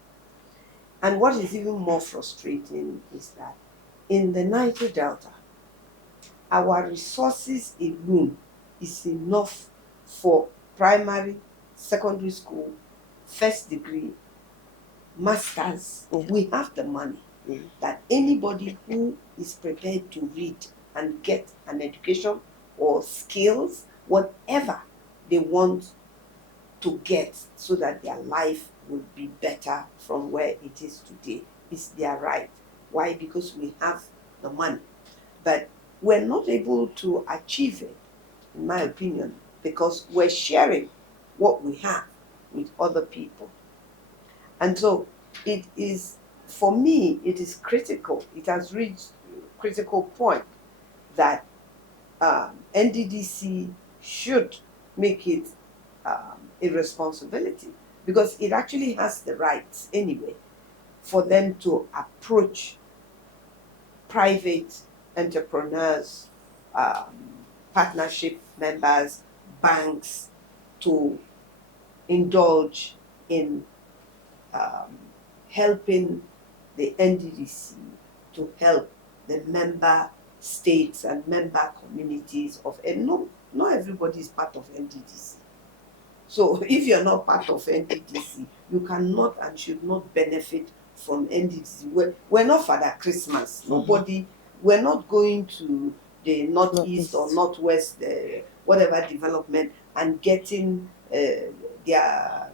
And what is even more frustrating is that in the Niger Delta, our resources alone is enough for primary, secondary school, first degree, masters. We have the money that anybody who is prepared to read and get an education or skills, whatever they want to get so that their life will be better from where it is today, is their right. Why? Because we have the money. But we're not able to achieve it, in my opinion, because we're sharing what we have with other people. And so it is, for me, it is critical. It has reached a critical point that NDDC should make it a responsibility, because it actually has the rights anyway for them to approach private entrepreneurs, partnership members, banks, to indulge in helping the NDDC to help the member states and member communities of, and not everybody is part of NDDC. So if you're not part of NDDC, you cannot and should not benefit from NDDC. We're not Father Christmas. Nobody, we're not going to the northeast or northwest, whatever development, and getting their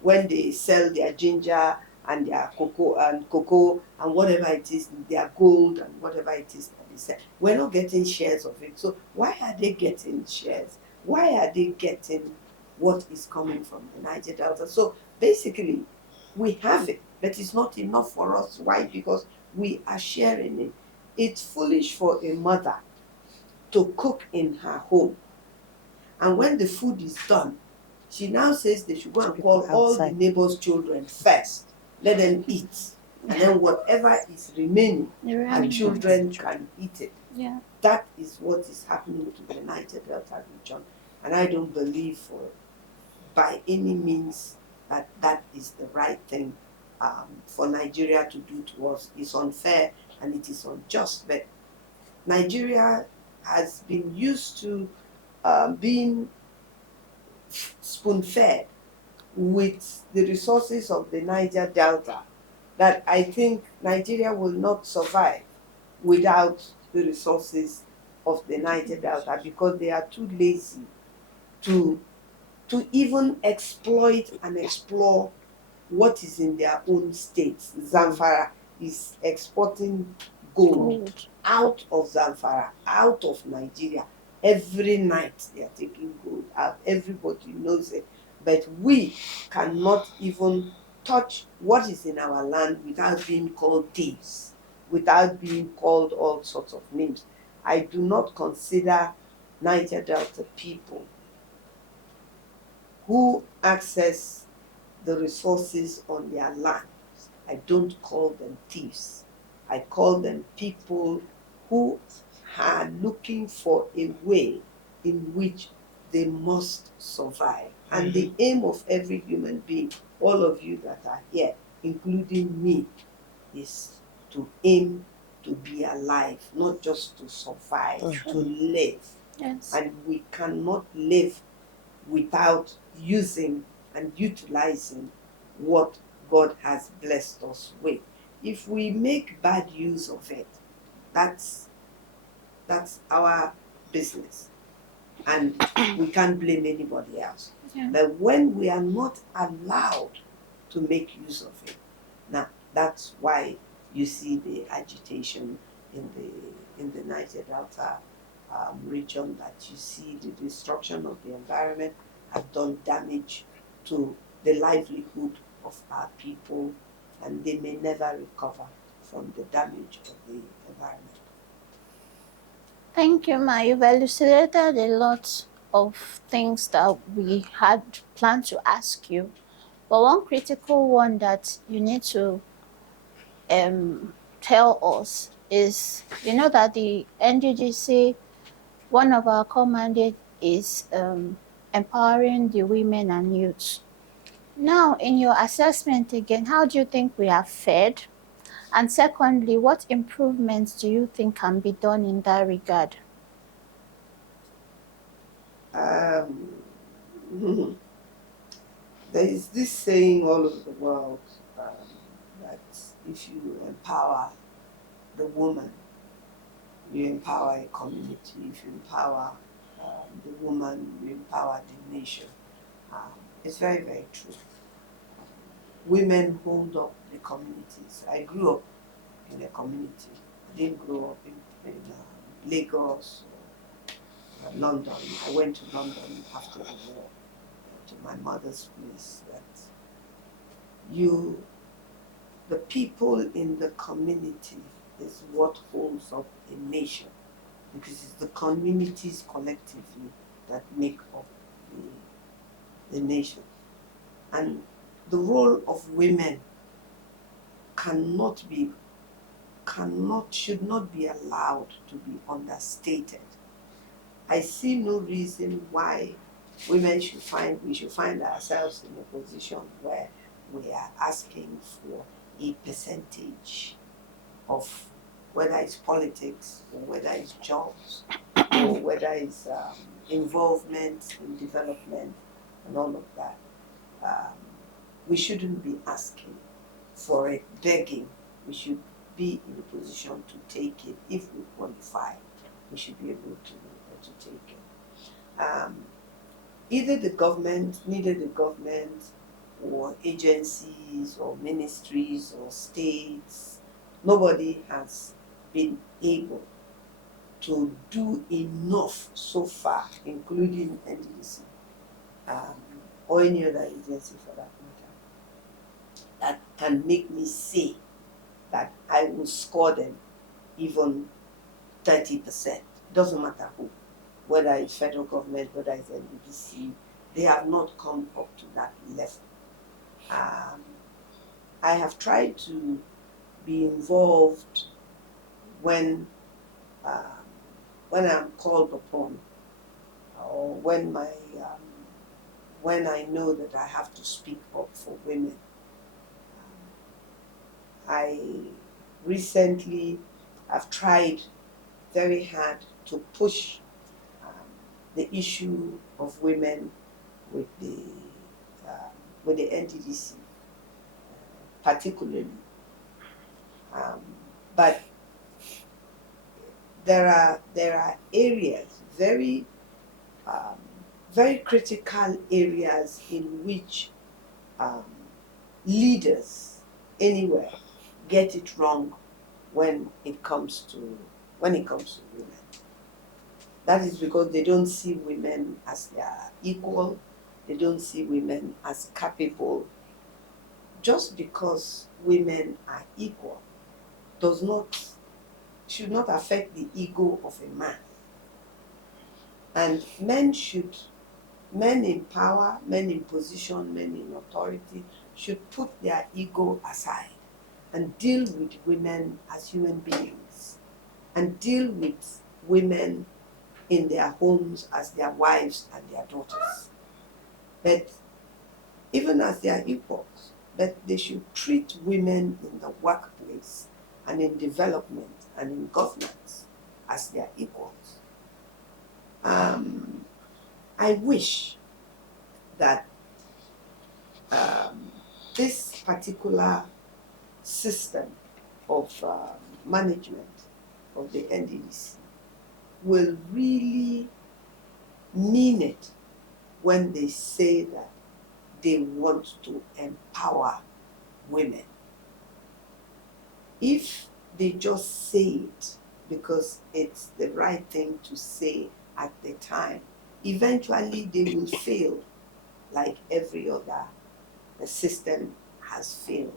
when they sell their ginger and their cocoa and whatever it is, their gold and whatever it is that they sell. We're not getting shares of it. So why are they getting shares? Why are they getting what is coming from the Niger Delta? So basically, we have it, but it's not enough for us. Why? Because we are sharing it. It's foolish for a mother to cook in her home, and when the food is done, she now says they should go and call all the neighbors' children first, let them eat, and then whatever is remaining, her children can eat it. Yeah. That is what is happening to the Niger Delta region, and I don't believe by any means that that is the right thing for Nigeria to do to us. It's unfair and it is unjust, but Nigeria has been used to being spoon-fed with the resources of the Niger Delta, that I think Nigeria will not survive without the resources of the Niger Delta, because they are too lazy to even exploit and explore what is in their own states. Zamfara is exporting gold out of Zamfara, out of Nigeria. Every night they are taking gold out. Everybody knows it. But we cannot even touch what is in our land without being called thieves, without being called all sorts of names. I do not consider Niger Delta people who access the resources on their land. I don't call them thieves. I call them people who are looking for a way in which they must survive. And the aim of every human being, all of you that are here, including me, is to aim to be alive, not just to survive, to live. Yes. And we cannot live without using and utilizing what God has blessed us with. If we make bad use of it, that's our business, and we can't blame anybody else. Yeah. But when we are not allowed to make use of it, now that's why you see the agitation in the Niger Delta region, that you see the destruction of the environment have done damage to the livelihood of our people, and they may never recover from the damage of the environment. Thank you, Ma. You've elucidated a lot of things that we had planned to ask you. But one critical one that you need to tell us is, you know that the NDGC, one of our core mandate is empowering the women and youth. Now, in your assessment again, how do you think we have fared? And secondly, what improvements do you think can be done in that regard? There is this saying all over the world, that if you empower the woman, you empower a community. If you empower the woman, you empower the nation. It's very, very true. Women hold up the communities. I grew up in a community. I didn't grow up in Lagos or London. I went to London after the war, to my mother's place. That the people in the community is what holds up a nation, because it's the communities collectively that make up the nation. And the role of women should not be allowed to be understated. I see no reason why we should find ourselves in a position where we are asking for a percentage of whether it's politics or whether it's jobs or whether it's involvement in development and all of that. We shouldn't be asking for it, begging. We should be in a position to take it. If we qualify, we should be able to take it. Neither the government or agencies or ministries or states, nobody has been able to do enough so far, including NDC or any other agency for that matter, that can make me say that I will score them even 30%. Doesn't matter who, whether it's federal government, whether it's NDC, they have not come up to that level. I have tried to be involved when I'm called upon, or when I know that I have to speak up for women. I recently have tried very hard to push the issue of women with the NDDC, particularly. But there are areas, very critical areas in which leaders anywhere get it wrong when it comes to women. That is because they don't see women as their equal. They don't see women as capable. Just because women are equal should not affect the ego of a man. And men in power, men in position, men in authority should put their ego aside and deal with women as human beings and deal with women in their homes as their wives and their daughters. But even as they are equals, but they should treat women in the workplace and in development and in governance as their equals. I wish that this particular system of management of the NDDC will really mean it when they say that they want to empower women. If they just say it because it's the right thing to say at the time, eventually they will fail like every other system has failed.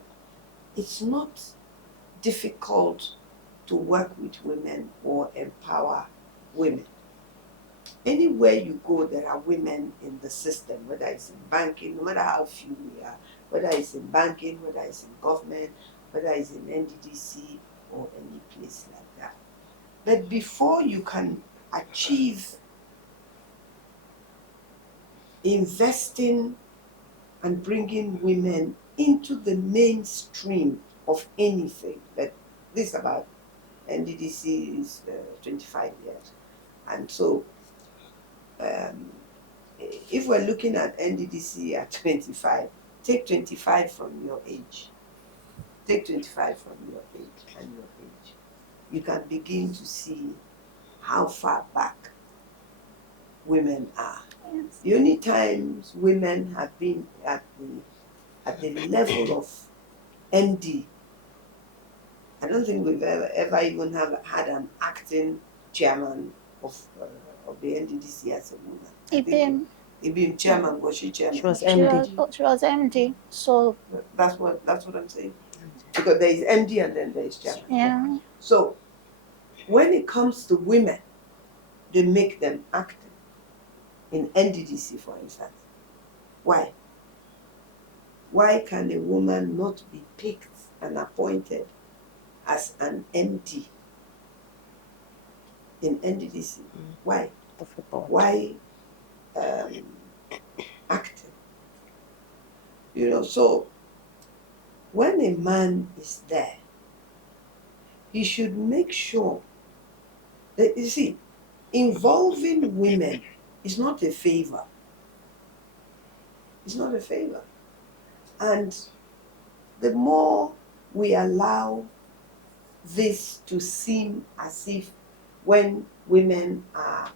It's not difficult to work with women or empower women. Anywhere you go, there are women in the system, whether it's in banking, no matter how few we are, whether it's in banking, whether it's in government, whether it's in NDDC or any place like that. But before you can achieve investing and bringing women into the mainstream of anything, but this about NDDC is 25 years. And so if we're looking at NDDC at 25, take 25 from your age. Take 25 from your age and your age. You can begin to see how far back women are. Yes. The only times women have been at the level of MD, I don't think we've ever even had an acting chairman of the NDDC as a woman. Ibim chairman, was she chairman? She was MD. She was MD. So That's what I'm saying. Because there is MD and then there is chairman. yeah. So when it comes to women, they make them acting. In NDDC, for instance, Why? Why can a woman not be picked and appointed as an MD in NDDC? Why? Difficult. Why acting? You know, so when a man is there, he should make sure that, you see, involving women is not a favor. It's not a favor. And the more we allow this to seem as if when women are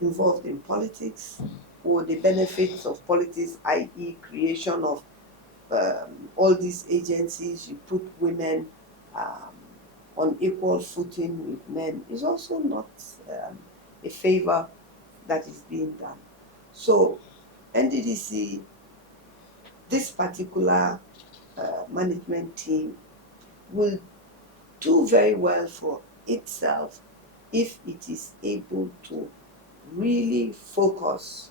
involved in politics or the benefits of politics, i.e. creation of all these agencies, you put women on equal footing with men, is also not a favor that is being done. So NDDC, this particular management team will do very well for itself if it is able to really focus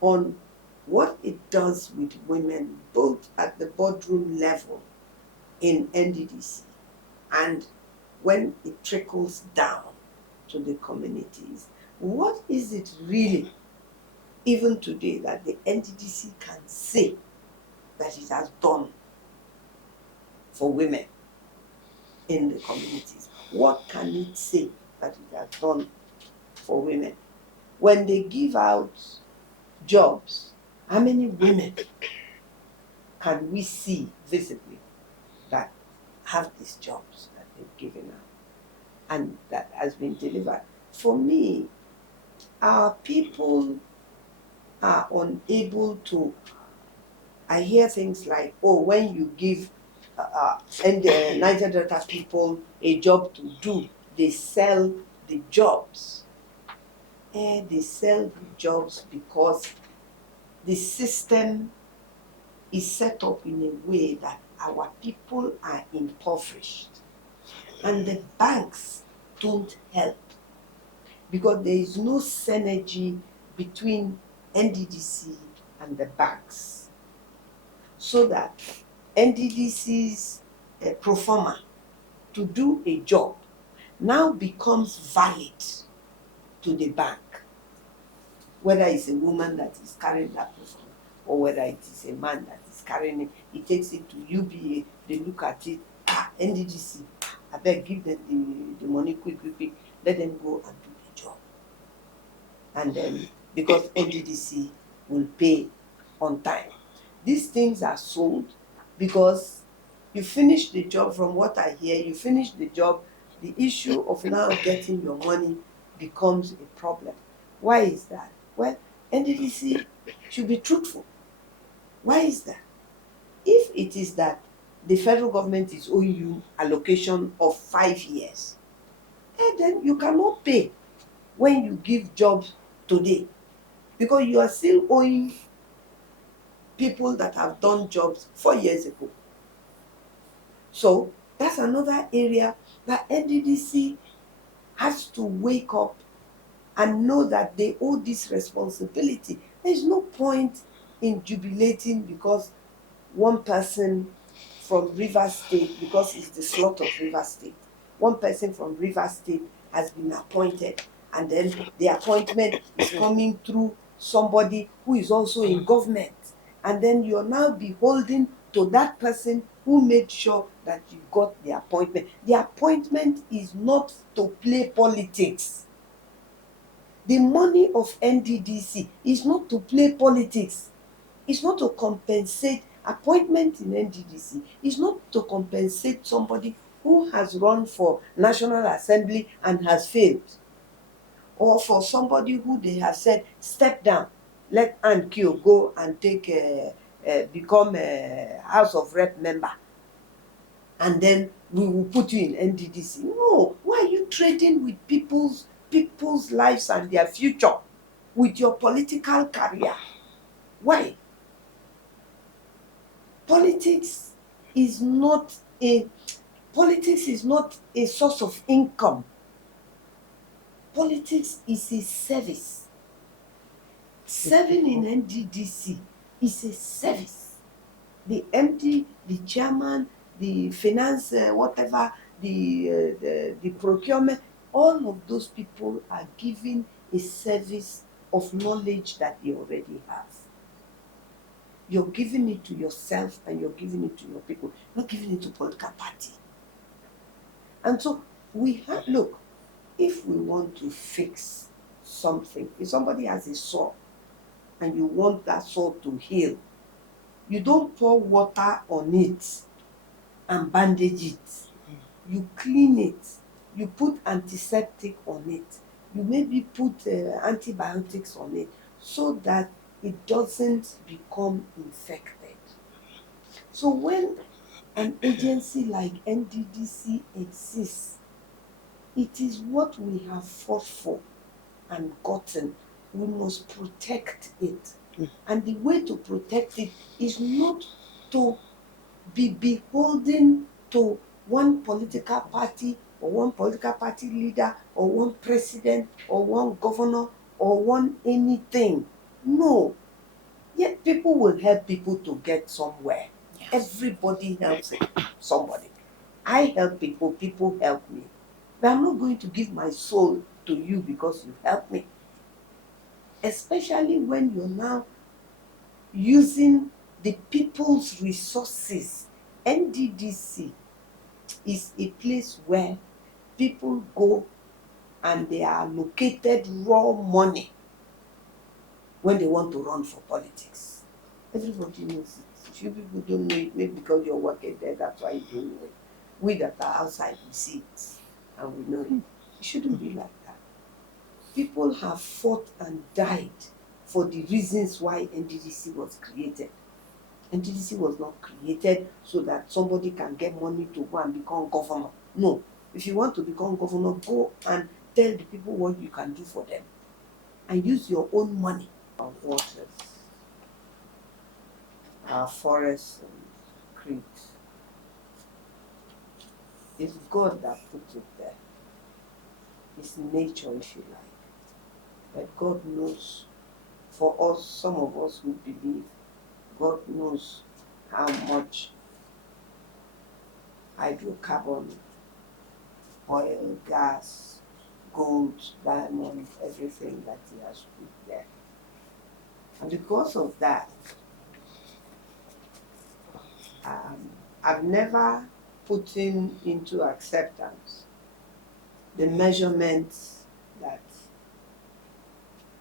on what it does with women, both at the boardroom level in NDDC and when it trickles down to the communities. What is it really, even today, that the NDDC can say that it has done for women in the communities? What can it say that it has done for women? When they give out jobs, how many women can we see visibly that have these jobs that they've given out and that has been delivered? For me, our people are unable to, I hear things like, oh, when you give and the Niger Delta people a job to do, they sell the jobs. They sell the jobs because the system is set up in a way that our people are impoverished. And the banks don't help because there is no synergy between NDDC and the banks. So that NDDC's pro forma to do a job now becomes valid to the bank, whether it's a woman that is carrying that pro forma or whether it is a man that is carrying it. He takes it to UBA, they look at it, NDDC, I beg, give them the money quick, let them go and do the job. And then, because NDDC will pay on time. These things are sold because you finish the job. From what I hear, you finish the job, the issue of now getting your money becomes a problem. Why is that? Well, NDDC should be truthful. Why is that? If it is that the federal government is owing you allocation of 5 years, then you cannot pay when you give jobs today because you are still owing people that have done jobs 4 years ago. So that's another area that NDDC has to wake up and know that they owe this responsibility. There's no point in jubilating because one person from Rivers State, because it's the slot of Rivers State, one person from Rivers State has been appointed, and then the appointment is coming through somebody who is also in government, and then you're now beholden to that person who made sure that you got the appointment. The appointment is not to play politics. The money of NDDC is not to play politics. It's not to compensate. Appointment in NDDC is not to compensate somebody who has run for National Assembly and has failed, or for somebody who they have said, step down, let Ann Kio go and become a House of Rep member, and then we will put you in NDDC. No, why are you trading with people's lives and their future with your political career? Why? Politics is not a source of income. Politics is a service. Serving in NDDC It's a service. The MD, the chairman, the finance, whatever, the procurement, all of those people are giving a service of knowledge that they already have. You're giving it to yourself and you're giving it to your people, not giving it to political party. And so we have, look, if we want to fix something, if somebody has a sore and you want that sore to heal, you don't pour water on it and bandage it. You clean it. You put antiseptic on it. You maybe put antibiotics on it so that it doesn't become infected. So when an agency like NDDC exists, it is what we have fought for and gotten. We must protect it. And the way to protect it is not to be beholden to one political party or one political party leader or one president or one governor or one anything. No. Yet people will help people to get somewhere. Yes. Everybody helps somebody. I help people, people help me. But I'm not going to give my soul to you because you help me. Especially when you're now using the people's resources. NDDC is a place where people go and they are allocated raw money when they want to run for politics. Everybody knows it. Few people don't know it, maybe because you're working there, that's why you don't know it. We that are outside, we see it and we know it. It shouldn't be like that. People have fought and died for the reasons why NDDC was created. NDDC was not created so that somebody can get money to go and become governor. No. If you want to become governor, go and tell the people what you can do for them. And use your own money. Our waters, our forests and creeks. It's God that put it there. It's nature, if you like. But God knows, for us, some of us who believe, God knows how much hydrocarbon, oil, gas, gold, diamond, everything that He has put there. And because of that, I've never put into acceptance the measurements that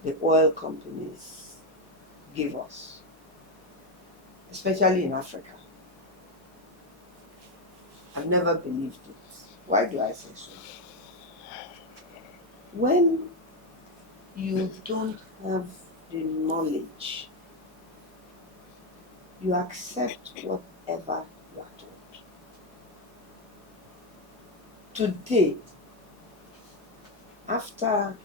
the oil companies give us, especially in Africa. I've never believed it. Why do I say so? When you don't have the knowledge, you accept whatever you are told. Today, after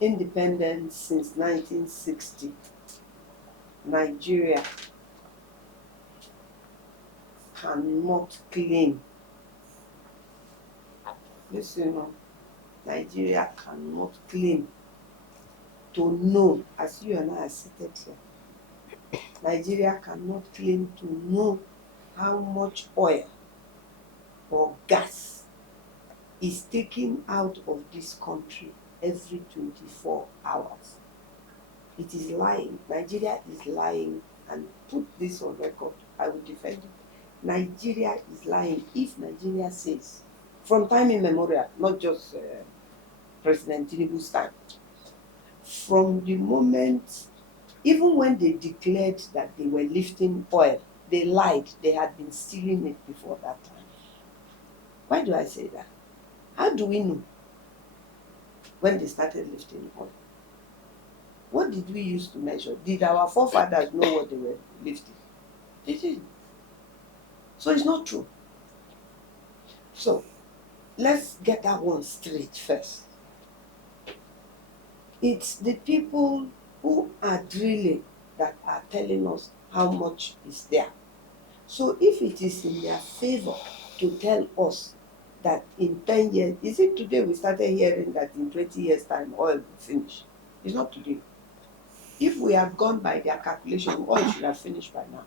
independence since 1960, Nigeria cannot claim, Nigeria cannot claim to know, as you and I are seated here, Nigeria cannot claim to know how much oil or gas is taken out of this country every 24 hours. It is lying. Nigeria is lying, and put this on record. I will defend it. Nigeria is lying if Nigeria says, from time immemorial, not just President Tinubu's time, from the moment, even when they declared that they were lifting oil, they lied. They had been stealing it before that time. Why do I say that? How do we know when they started lifting oil? What did we use to measure? Did our forefathers know what they were lifting? They didn't. So it's not true. So let's get that one straight first. It's the people who are drilling that are telling us how much is there. So if it is in their favor to tell us that in 10 years, is it today we started hearing that in 20 years' time oil will finish? It's not today. if we had gone by their calculation, oil should have finished by now.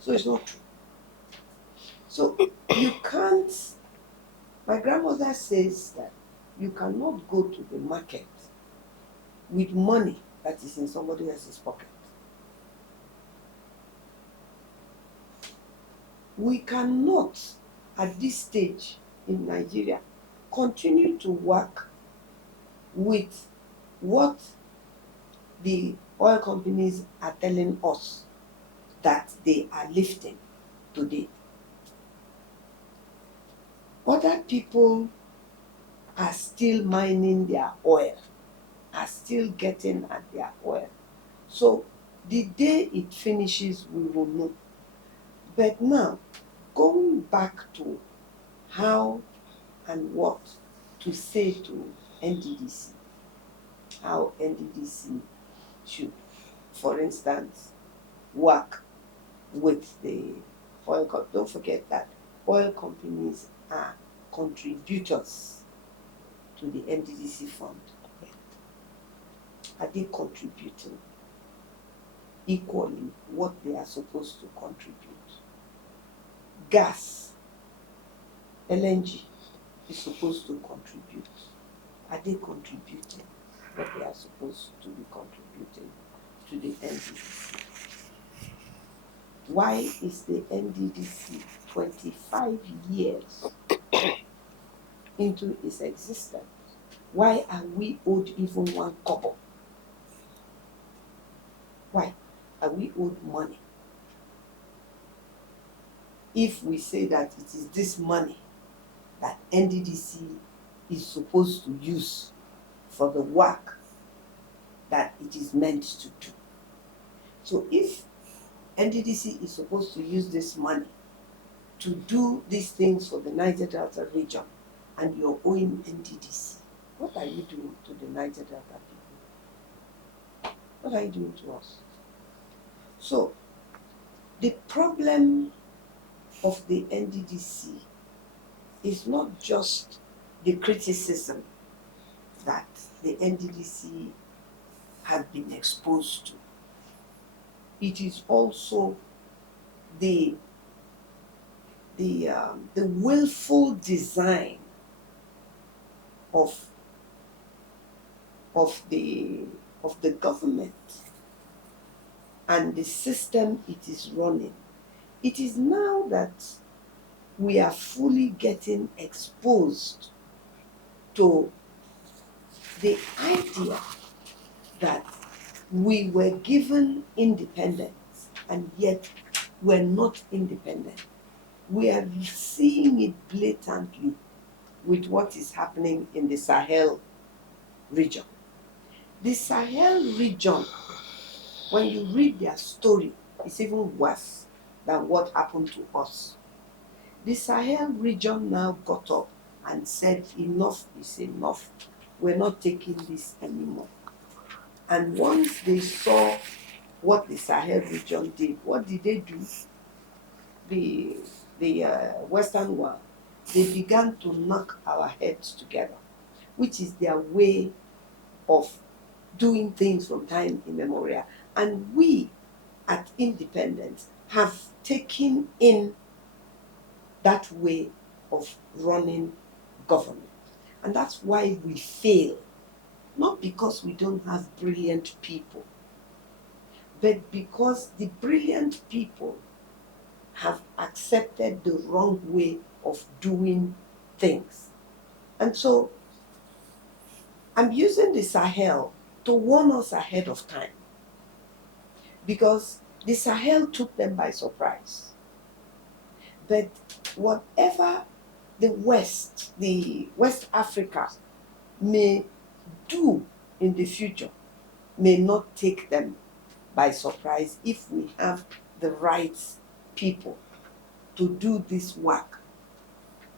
So it's not true. So you can't, my grandmother says that you cannot go to the market with money that is in somebody else's pocket. We cannot, at this stage in Nigeria, continue to work with what the oil companies are telling us that they are lifting today. Other people are still mining their oil, are still getting at their oil. So the day it finishes, we will know. But now, going back to how and what to say to NDDC, how NDDC should, for instance, work with the oil companies. Don't forget that oil companies are contributors to the NDDC fund. Are they contributing equally what they are supposed to contribute? Gas, LNG is supposed to contribute. Are they contributing what they are supposed to be contributing to the NDDC? Why is the NDDC 25 years into its existence? Why are we owed even 1 kobo? Why are we owed money? If we say that it is this money that NDDC is supposed to use for the work that it is meant to do. So if NDDC is supposed to use this money to do these things for the Niger Delta region, and you're owing NDDC, what are you doing to the Niger Delta people? What are you doing to us? So the problem of the NDDC is not just the criticism that the NDDC have been exposed to. It is also the willful design of the government and the system it is running. It is now that we are fully getting exposed to the idea that we were given independence and yet we're not independent. We are seeing it blatantly with what is happening in the Sahel region. The Sahel region, when you read their story, is even worse than what happened to us. The Sahel region now got up and said, enough is enough. We're not taking this anymore. And once they saw what the Sahel region did, what did they do? The Western world, they began to knock our heads together, which is their way of doing things from time immemorial. And we, at independence, have taken in that way of running government. And that's why we fail. Not because we don't have brilliant people, but because the brilliant people have accepted the wrong way of doing things. And so I'm using the Sahel to warn us ahead of time, because the Sahel took them by surprise. But whatever the West Africa may do in the future may not take them by surprise if we have the right people to do this work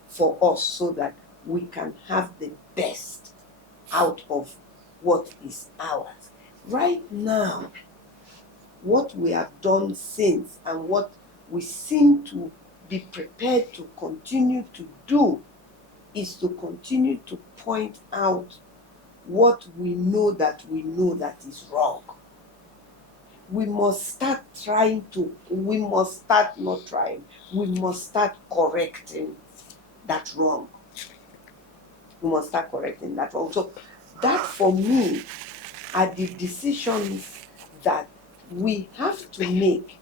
for us, so that we can have the best out of what is ours. Right now, what we have done since and what we seem to be prepared to continue to do is to continue to point out what we know that is wrong. we must start not trying, we must start correcting that wrong. We must start correcting that wrong. So that for me are the decisions that we have to make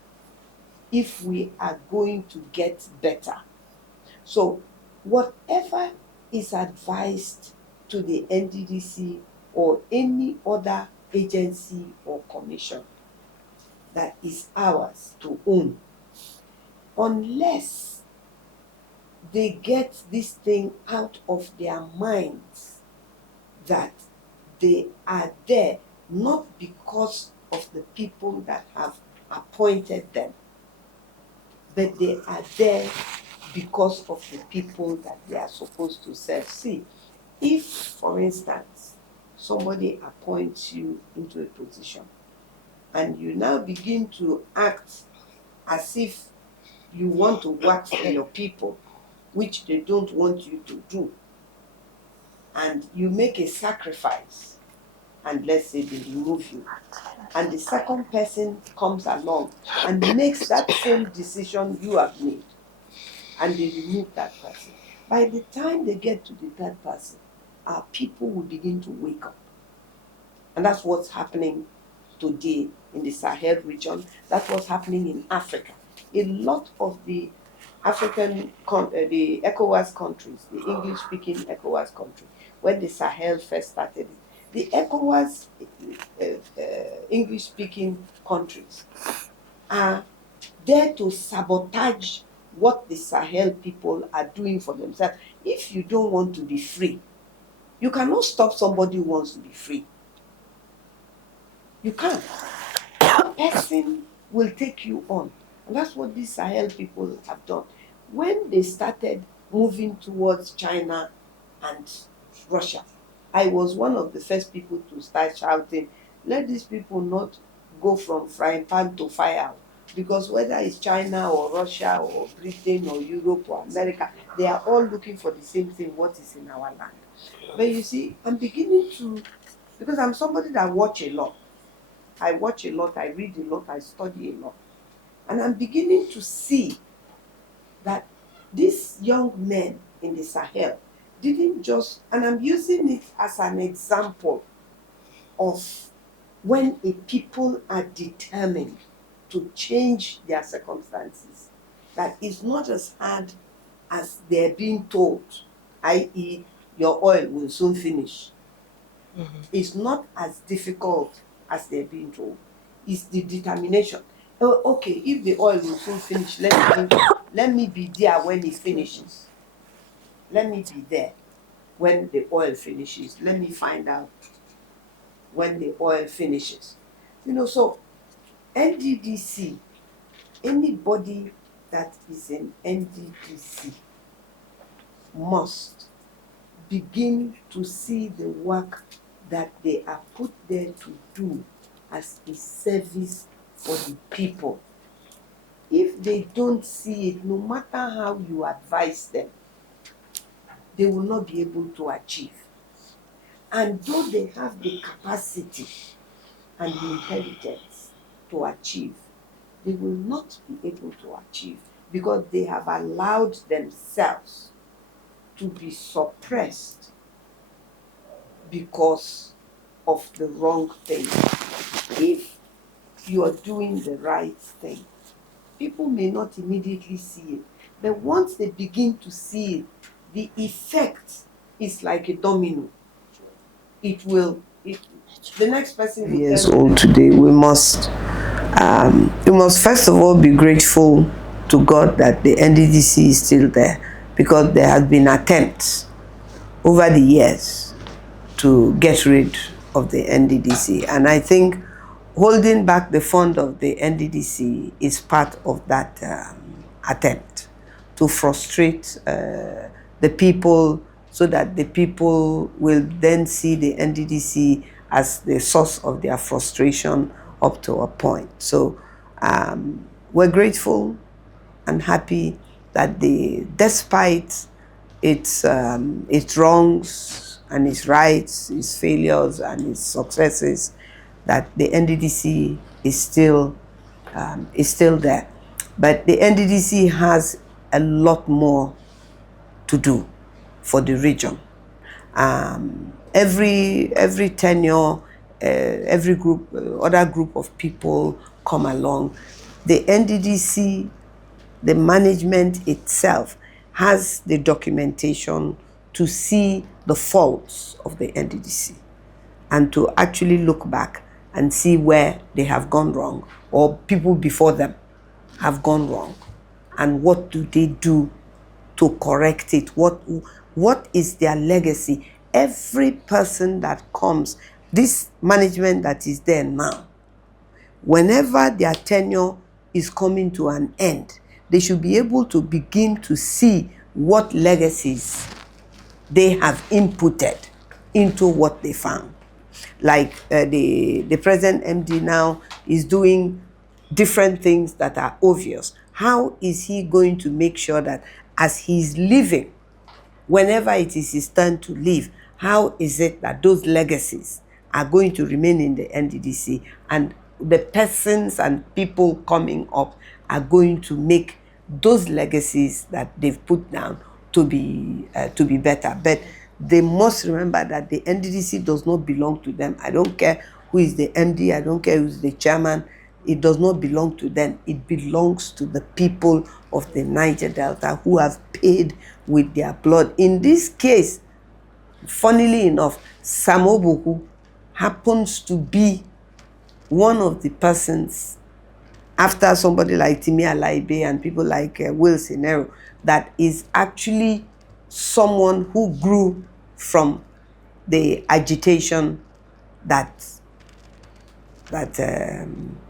if we are going to get better. So whatever is advised to the NDDC or any other agency or commission that is ours to own, unless they get this thing out of their minds that they are there not because of the people that have appointed them, but they are there because of the people that they are supposed to serve. See, if, for instance, somebody appoints you into a position and you now begin to act as if you want to work for your people, which they don't want you to do, and you make a sacrifice, and let's say they remove you, and the second person comes along and makes that same decision you have made, and they remove that person, by the time they get to the third person, our people will begin to wake up. And that's what's happening today in the Sahel region. That's what's happening in Africa. A lot of the the ECOWAS countries, the English-speaking ECOWAS countries, when the Sahel first started, the ECOWAS English-speaking countries are there to sabotage what the Sahel people are doing for themselves. If you don't want to be free, you cannot stop somebody who wants to be free. You can't. That person will take you on. And that's what these Sahel people have done. When they started moving towards China and Russia, I was one of the first people to start shouting, let these people not go from frying pan to fire. Because whether it's China or Russia or Britain or Europe or America, they are all looking for the same thing, what is in our land. But you see, I'm beginning to, because I'm somebody that watch a lot. I watch a lot, I read a lot, I study a lot. And I'm beginning to see that these young men in the Sahel didn't just, and I'm using it as an example of when a people are determined to change their circumstances, that is not as hard as they're being told, i.e., your oil will soon finish. Mm-hmm. It's not as difficult as they're being told. It's the determination. Oh, okay, if the oil will soon finish, let me be there when it finishes. Let me be there when the oil finishes. Let me find out when the oil finishes. So NDDC, anybody that is in NDDC must begin to see the work that they are put there to do as a service for the people. If they don't see it, no matter how you advise them, they will not be able to achieve. And though they have the capacity and the intelligence to achieve, they will not be able to achieve because they have allowed themselves to be suppressed because of the wrong thing. If you are doing the right thing, people may not immediately see it, but once they begin to see it, the effect is like a domino. The next person years old today, we must first of all be grateful to God that the NDDC is still there, because there has been attempts over the years to get rid of the NDDC, and I think holding back the fund of the NDDC is part of that attempt to frustrate the people, so that the people will then see the NDDC as the source of their frustration up to a point. So we're grateful and happy that despite its wrongs and its rights, its failures and its successes, that the NDDC is still there. But the NDDC has a lot more to do for the region. Every tenure, every group, other group of people come along. The NDDC, the management itself, has the documentation to see the faults of the NDDC and to actually look back and see where they have gone wrong or people before them have gone wrong, and what do they do to correct it. What is their legacy? Every person that comes, this management that is there now, whenever their tenure is coming to an end, they should be able to begin to see what legacies they have inputted into what they found. Like the present MD now is doing different things that are obvious. How is he going to make sure that as he's leaving, whenever it is his turn to leave, how is it that those legacies are going to remain in the NDDC, and the persons and people coming up are going to make those legacies that they've put down to be better? But they must remember that the NDDC does not belong to them. I don't care who is the MD, I don't care who is the chairman. It does not belong to them. It belongs to the people of the Niger Delta who have paid with their blood. In this case, funnily enough, Samobuku happens to be one of the persons, after somebody like Timi Alaibe and people like Will Sinero, that is actually someone who grew from the agitation that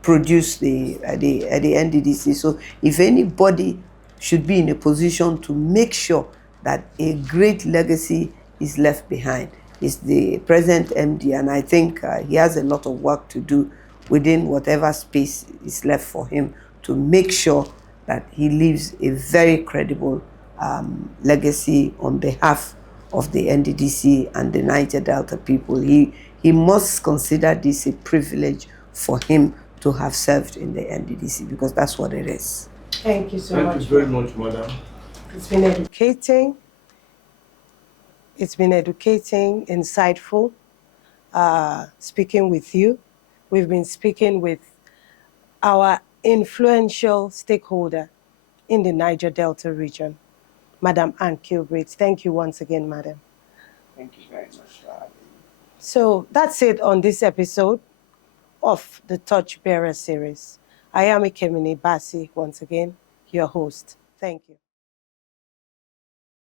produced the NDDC. So if anybody should be in a position to make sure that a great legacy is left behind, is the present MD, and I think he has a lot of work to do within whatever space is left for him to make sure that he leaves a very credible legacy on behalf of the NDDC and the Niger Delta people. He must consider this a privilege for him to have served in the NDDC, because that's what it is. Thank you so much. Thank you very much, madam. It's been educating. It's been educating, insightful, speaking with you. We've been speaking with our influential stakeholder in the Niger Delta region, Madam Ann Kio Briggs. Thank you once again, Madam. Thank you very much for having me. So that's it on this episode of the Torchbearer series. I am Ikemini Basi, once again, your host. Thank you.